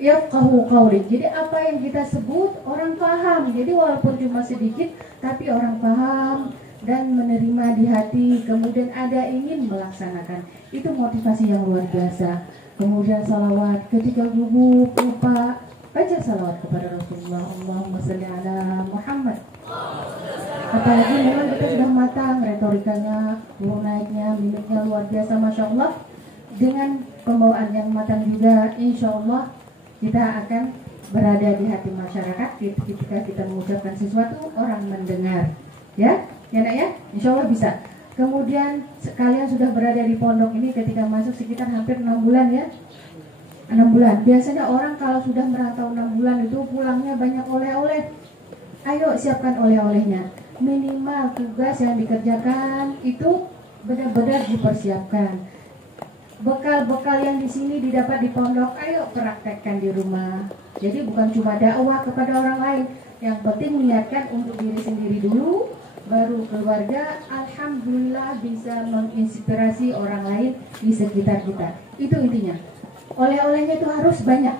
Yafqahu qawli. Jadi apa yang kita sebut orang paham. Jadi walaupun cuma sedikit, tapi orang paham dan menerima di hati, kemudian ada ingin melaksanakan. Itu motivasi yang luar biasa. Kemudian salawat, ketika gugup lupa, baca salawat kepada Rasulullah, Allahumma sholli ala Muhammad. Apalagi memang kita sudah matang, retorikanya, naiknya, mimiknya luar biasa, Masya Allah. Dengan pembawaan yang matang juga, insya Allah kita akan berada di hati masyarakat ketika kita mengucapkan sesuatu, orang mendengar. Ya nak ya, insya Allah bisa. Kemudian kalian sudah berada di pondok ini ketika masuk sekitar hampir 6 bulan ya. 6 bulan. Biasanya orang kalau sudah merantau 6 bulan itu pulangnya banyak oleh-oleh. Ayo siapkan oleh-olehnya. Minimal tugas yang dikerjakan itu benar-benar dipersiapkan. Bekal-bekal yang di sini didapat di pondok, ayo praktekkan di rumah. Jadi bukan cuma dakwah kepada orang lain, yang penting niatkan untuk diri sendiri dulu, baru keluarga. Alhamdulillah bisa menginspirasi orang lain di sekitar kita. Itu intinya. Oleh-olehnya itu harus banyak.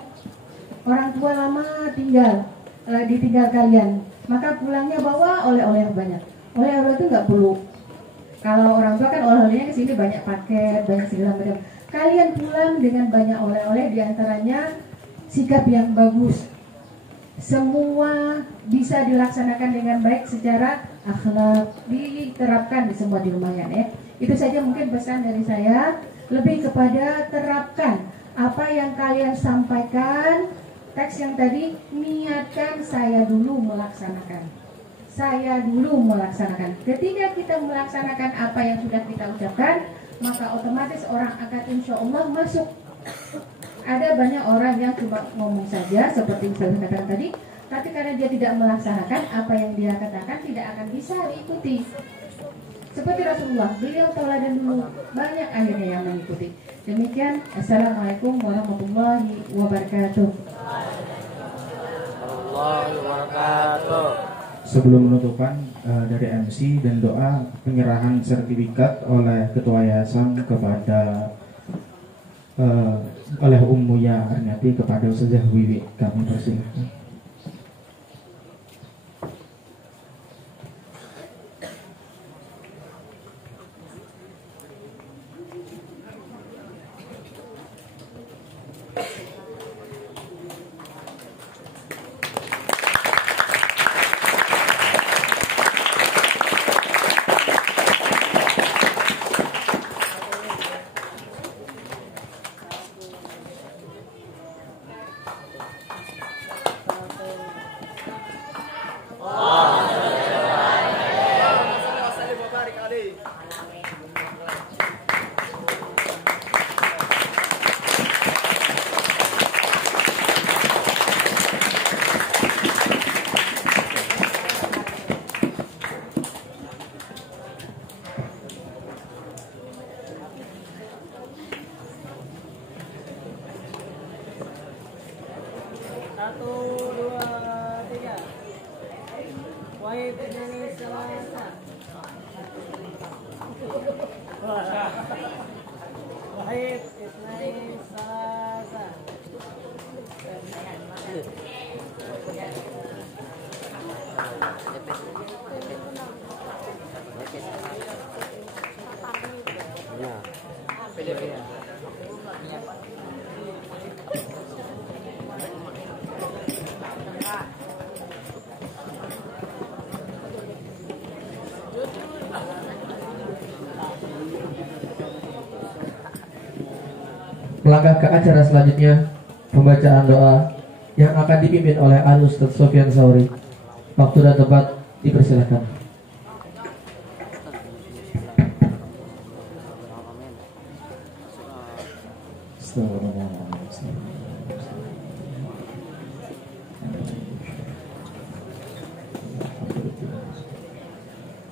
Orang tua lama ditinggal kalian, maka pulangnya bawa oleh-oleh yang banyak. Oleh-oleh itu nggak perlu. Kalau orang tua kan oleh-olehnya ke sini banyak paket, banyak segala macam. Kalian pulang dengan banyak oleh-oleh, diantaranya sikap yang bagus. semua bisa dilaksanakan dengan baik secara akhlak, diterapkan di semua di rumah ya. Itu saja mungkin pesan dari saya, lebih kepada terapkan apa yang kalian sampaikan. Teks yang tadi, niatkan saya dulu melaksanakan. Saya dulu melaksanakan. Ketika kita melaksanakan apa yang sudah kita ucapkan, maka otomatis orang akan insya Allah masuk. Ada banyak orang yang cuma ngomong saja seperti yang saya katakan tadi, tapi karena dia tidak melaksanakan apa yang dia katakan, tidak akan bisa diikuti. Seperti Rasulullah, beliau tauladan dulu, banyak akhirnya yang mengikuti. Demikian, assalamualaikum warahmatullahi wabarakatuh. Sebelum penutupan dari MC dan doa penyerahan sertifikat oleh Ketua Yayasan kepada oleh Ummuya Arnati kepada Ustazah Wiwi, kami persilahkan. Melangkah ke acara selanjutnya, pembacaan doa yang akan dipimpin oleh Al-Ustaz Sofyan Sauri. Waktu dan tempat dipersilakan.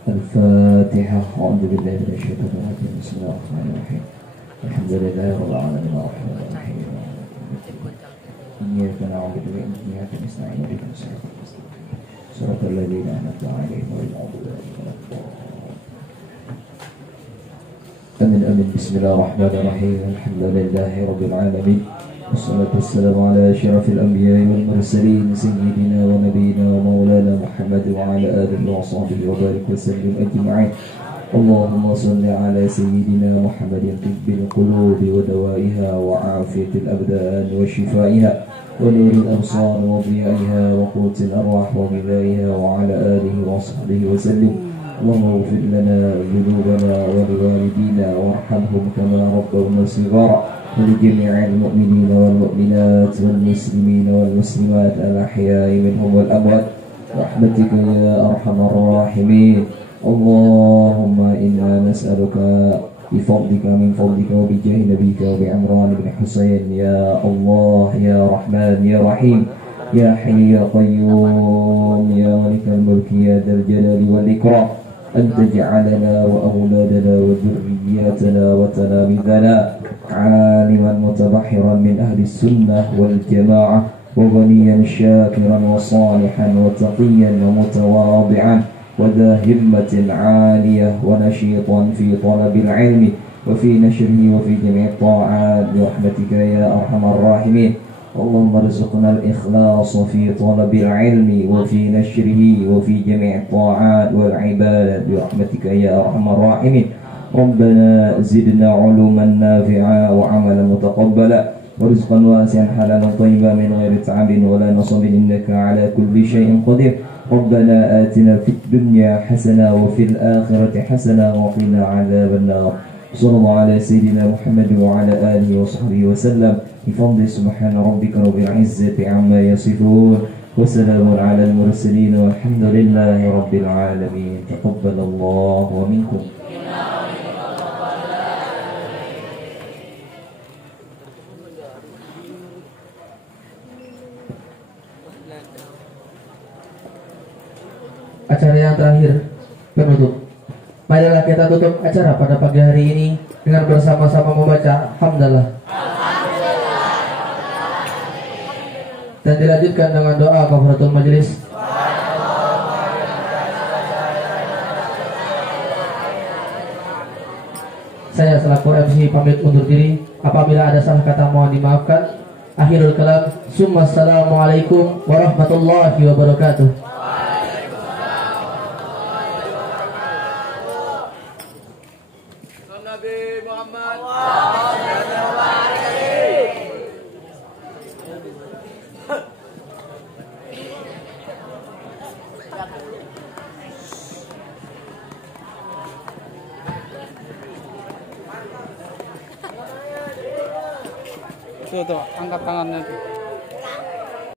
Al-Fatihah. A'udzu billahi minasyaitonir rajim. Bismillahirrahmanirrahim. Alhamdulillahi rabbil alamin arrahmanir rahim. Iyyaka na'budu wa iyyaka nasta'in. Ihdinas siratal mustaqim. Shiratal ladzina an'amta 'alaihim ghairil maghdubi 'alaihim waladdallin. Amin amin. Bismillahirrahmanirrahim. Alhamdulillahi rabbil alamin. Wassalatu wassalamu ala asyrafil anbiya'i wal mursalin sayyidina wa nabiyyina wa maulana Muhammad wa ala alihi wa sahbihi wa barik wa sallim ajma'in. Allahumma salli ala sayyidina Muhammadin tibbil qulubi wa dawaiha wa afiyatil abdan wa shifaiha wa nuril absar wa dhiyaiha wa qutil arwah wa bilaiha wa ala alihi wa sahbihi wa sallim. Allahumma ighfir lana dhunubana wa liwalidina warhamhum kama rabbawna shighara wa li jami'il mu'minina wal mu'minat wal muslimina wal muslimat al ahya'i minhum wal amwat rahmatika ya arhamar rahimin. Allahumma inna nas'aluka bifadlika min fadlika wa bijahi nabika wa bi'amran bin Husayn ya Allah ya Rahman ya Rahim ya Hayy ya Qayyum ya Malikal Mulki ya Dzal Jalali wal Ikram an taj'alana wa awladana wa dhurriyyatana wa talamidana 'aliman mutabahhiran min ahli sunnah wal jamaa'ah wa ghaniyan syakiran wa salihan wa taqiyyan wa mutawadi'an وذا همة عالية ونشيطا في طلب العلم وفي نشره وفي جميع الطاعات برحمتك يا أرحم الراحمين. اللهم ارزقنا الإخلاص في طلب العلم وفي نشره وفي جميع الطاعات والعبادات برحمتك يا أرحم الراحمين. ربنا زدنا علوما نافعا وعملا متقبلا ورزقا واسعا حلالا طيبا من غير تعب ولا نصب إنك على كل شيء قدير. ربنا آتنا في الدنيا حسنة وفي الآخرة حسنة وقنا عذاب النار. صلى الله على سيدنا محمد وعلى آله وصحبه وسلم. بفضل سبحان ربك رب العزة عما يصفون وسلام على المرسلين والحمد لله رب العالمين. تقبل الله ومنكم. Acara yang terakhir penutup. Marilah kita tutup acara pada pagi hari ini dengan bersama-sama membaca hamdalah. Dan dilanjutkan dengan doa kafaratul majelis. Saya selaku MC pamit undur diri. Apabila ada salah kata mohon dimaafkan. Akhirul kalam. Assalamualaikum warahmatullahi wabarakatuh. Nabi Muhammad. Tuh, angkat tangannya tuh.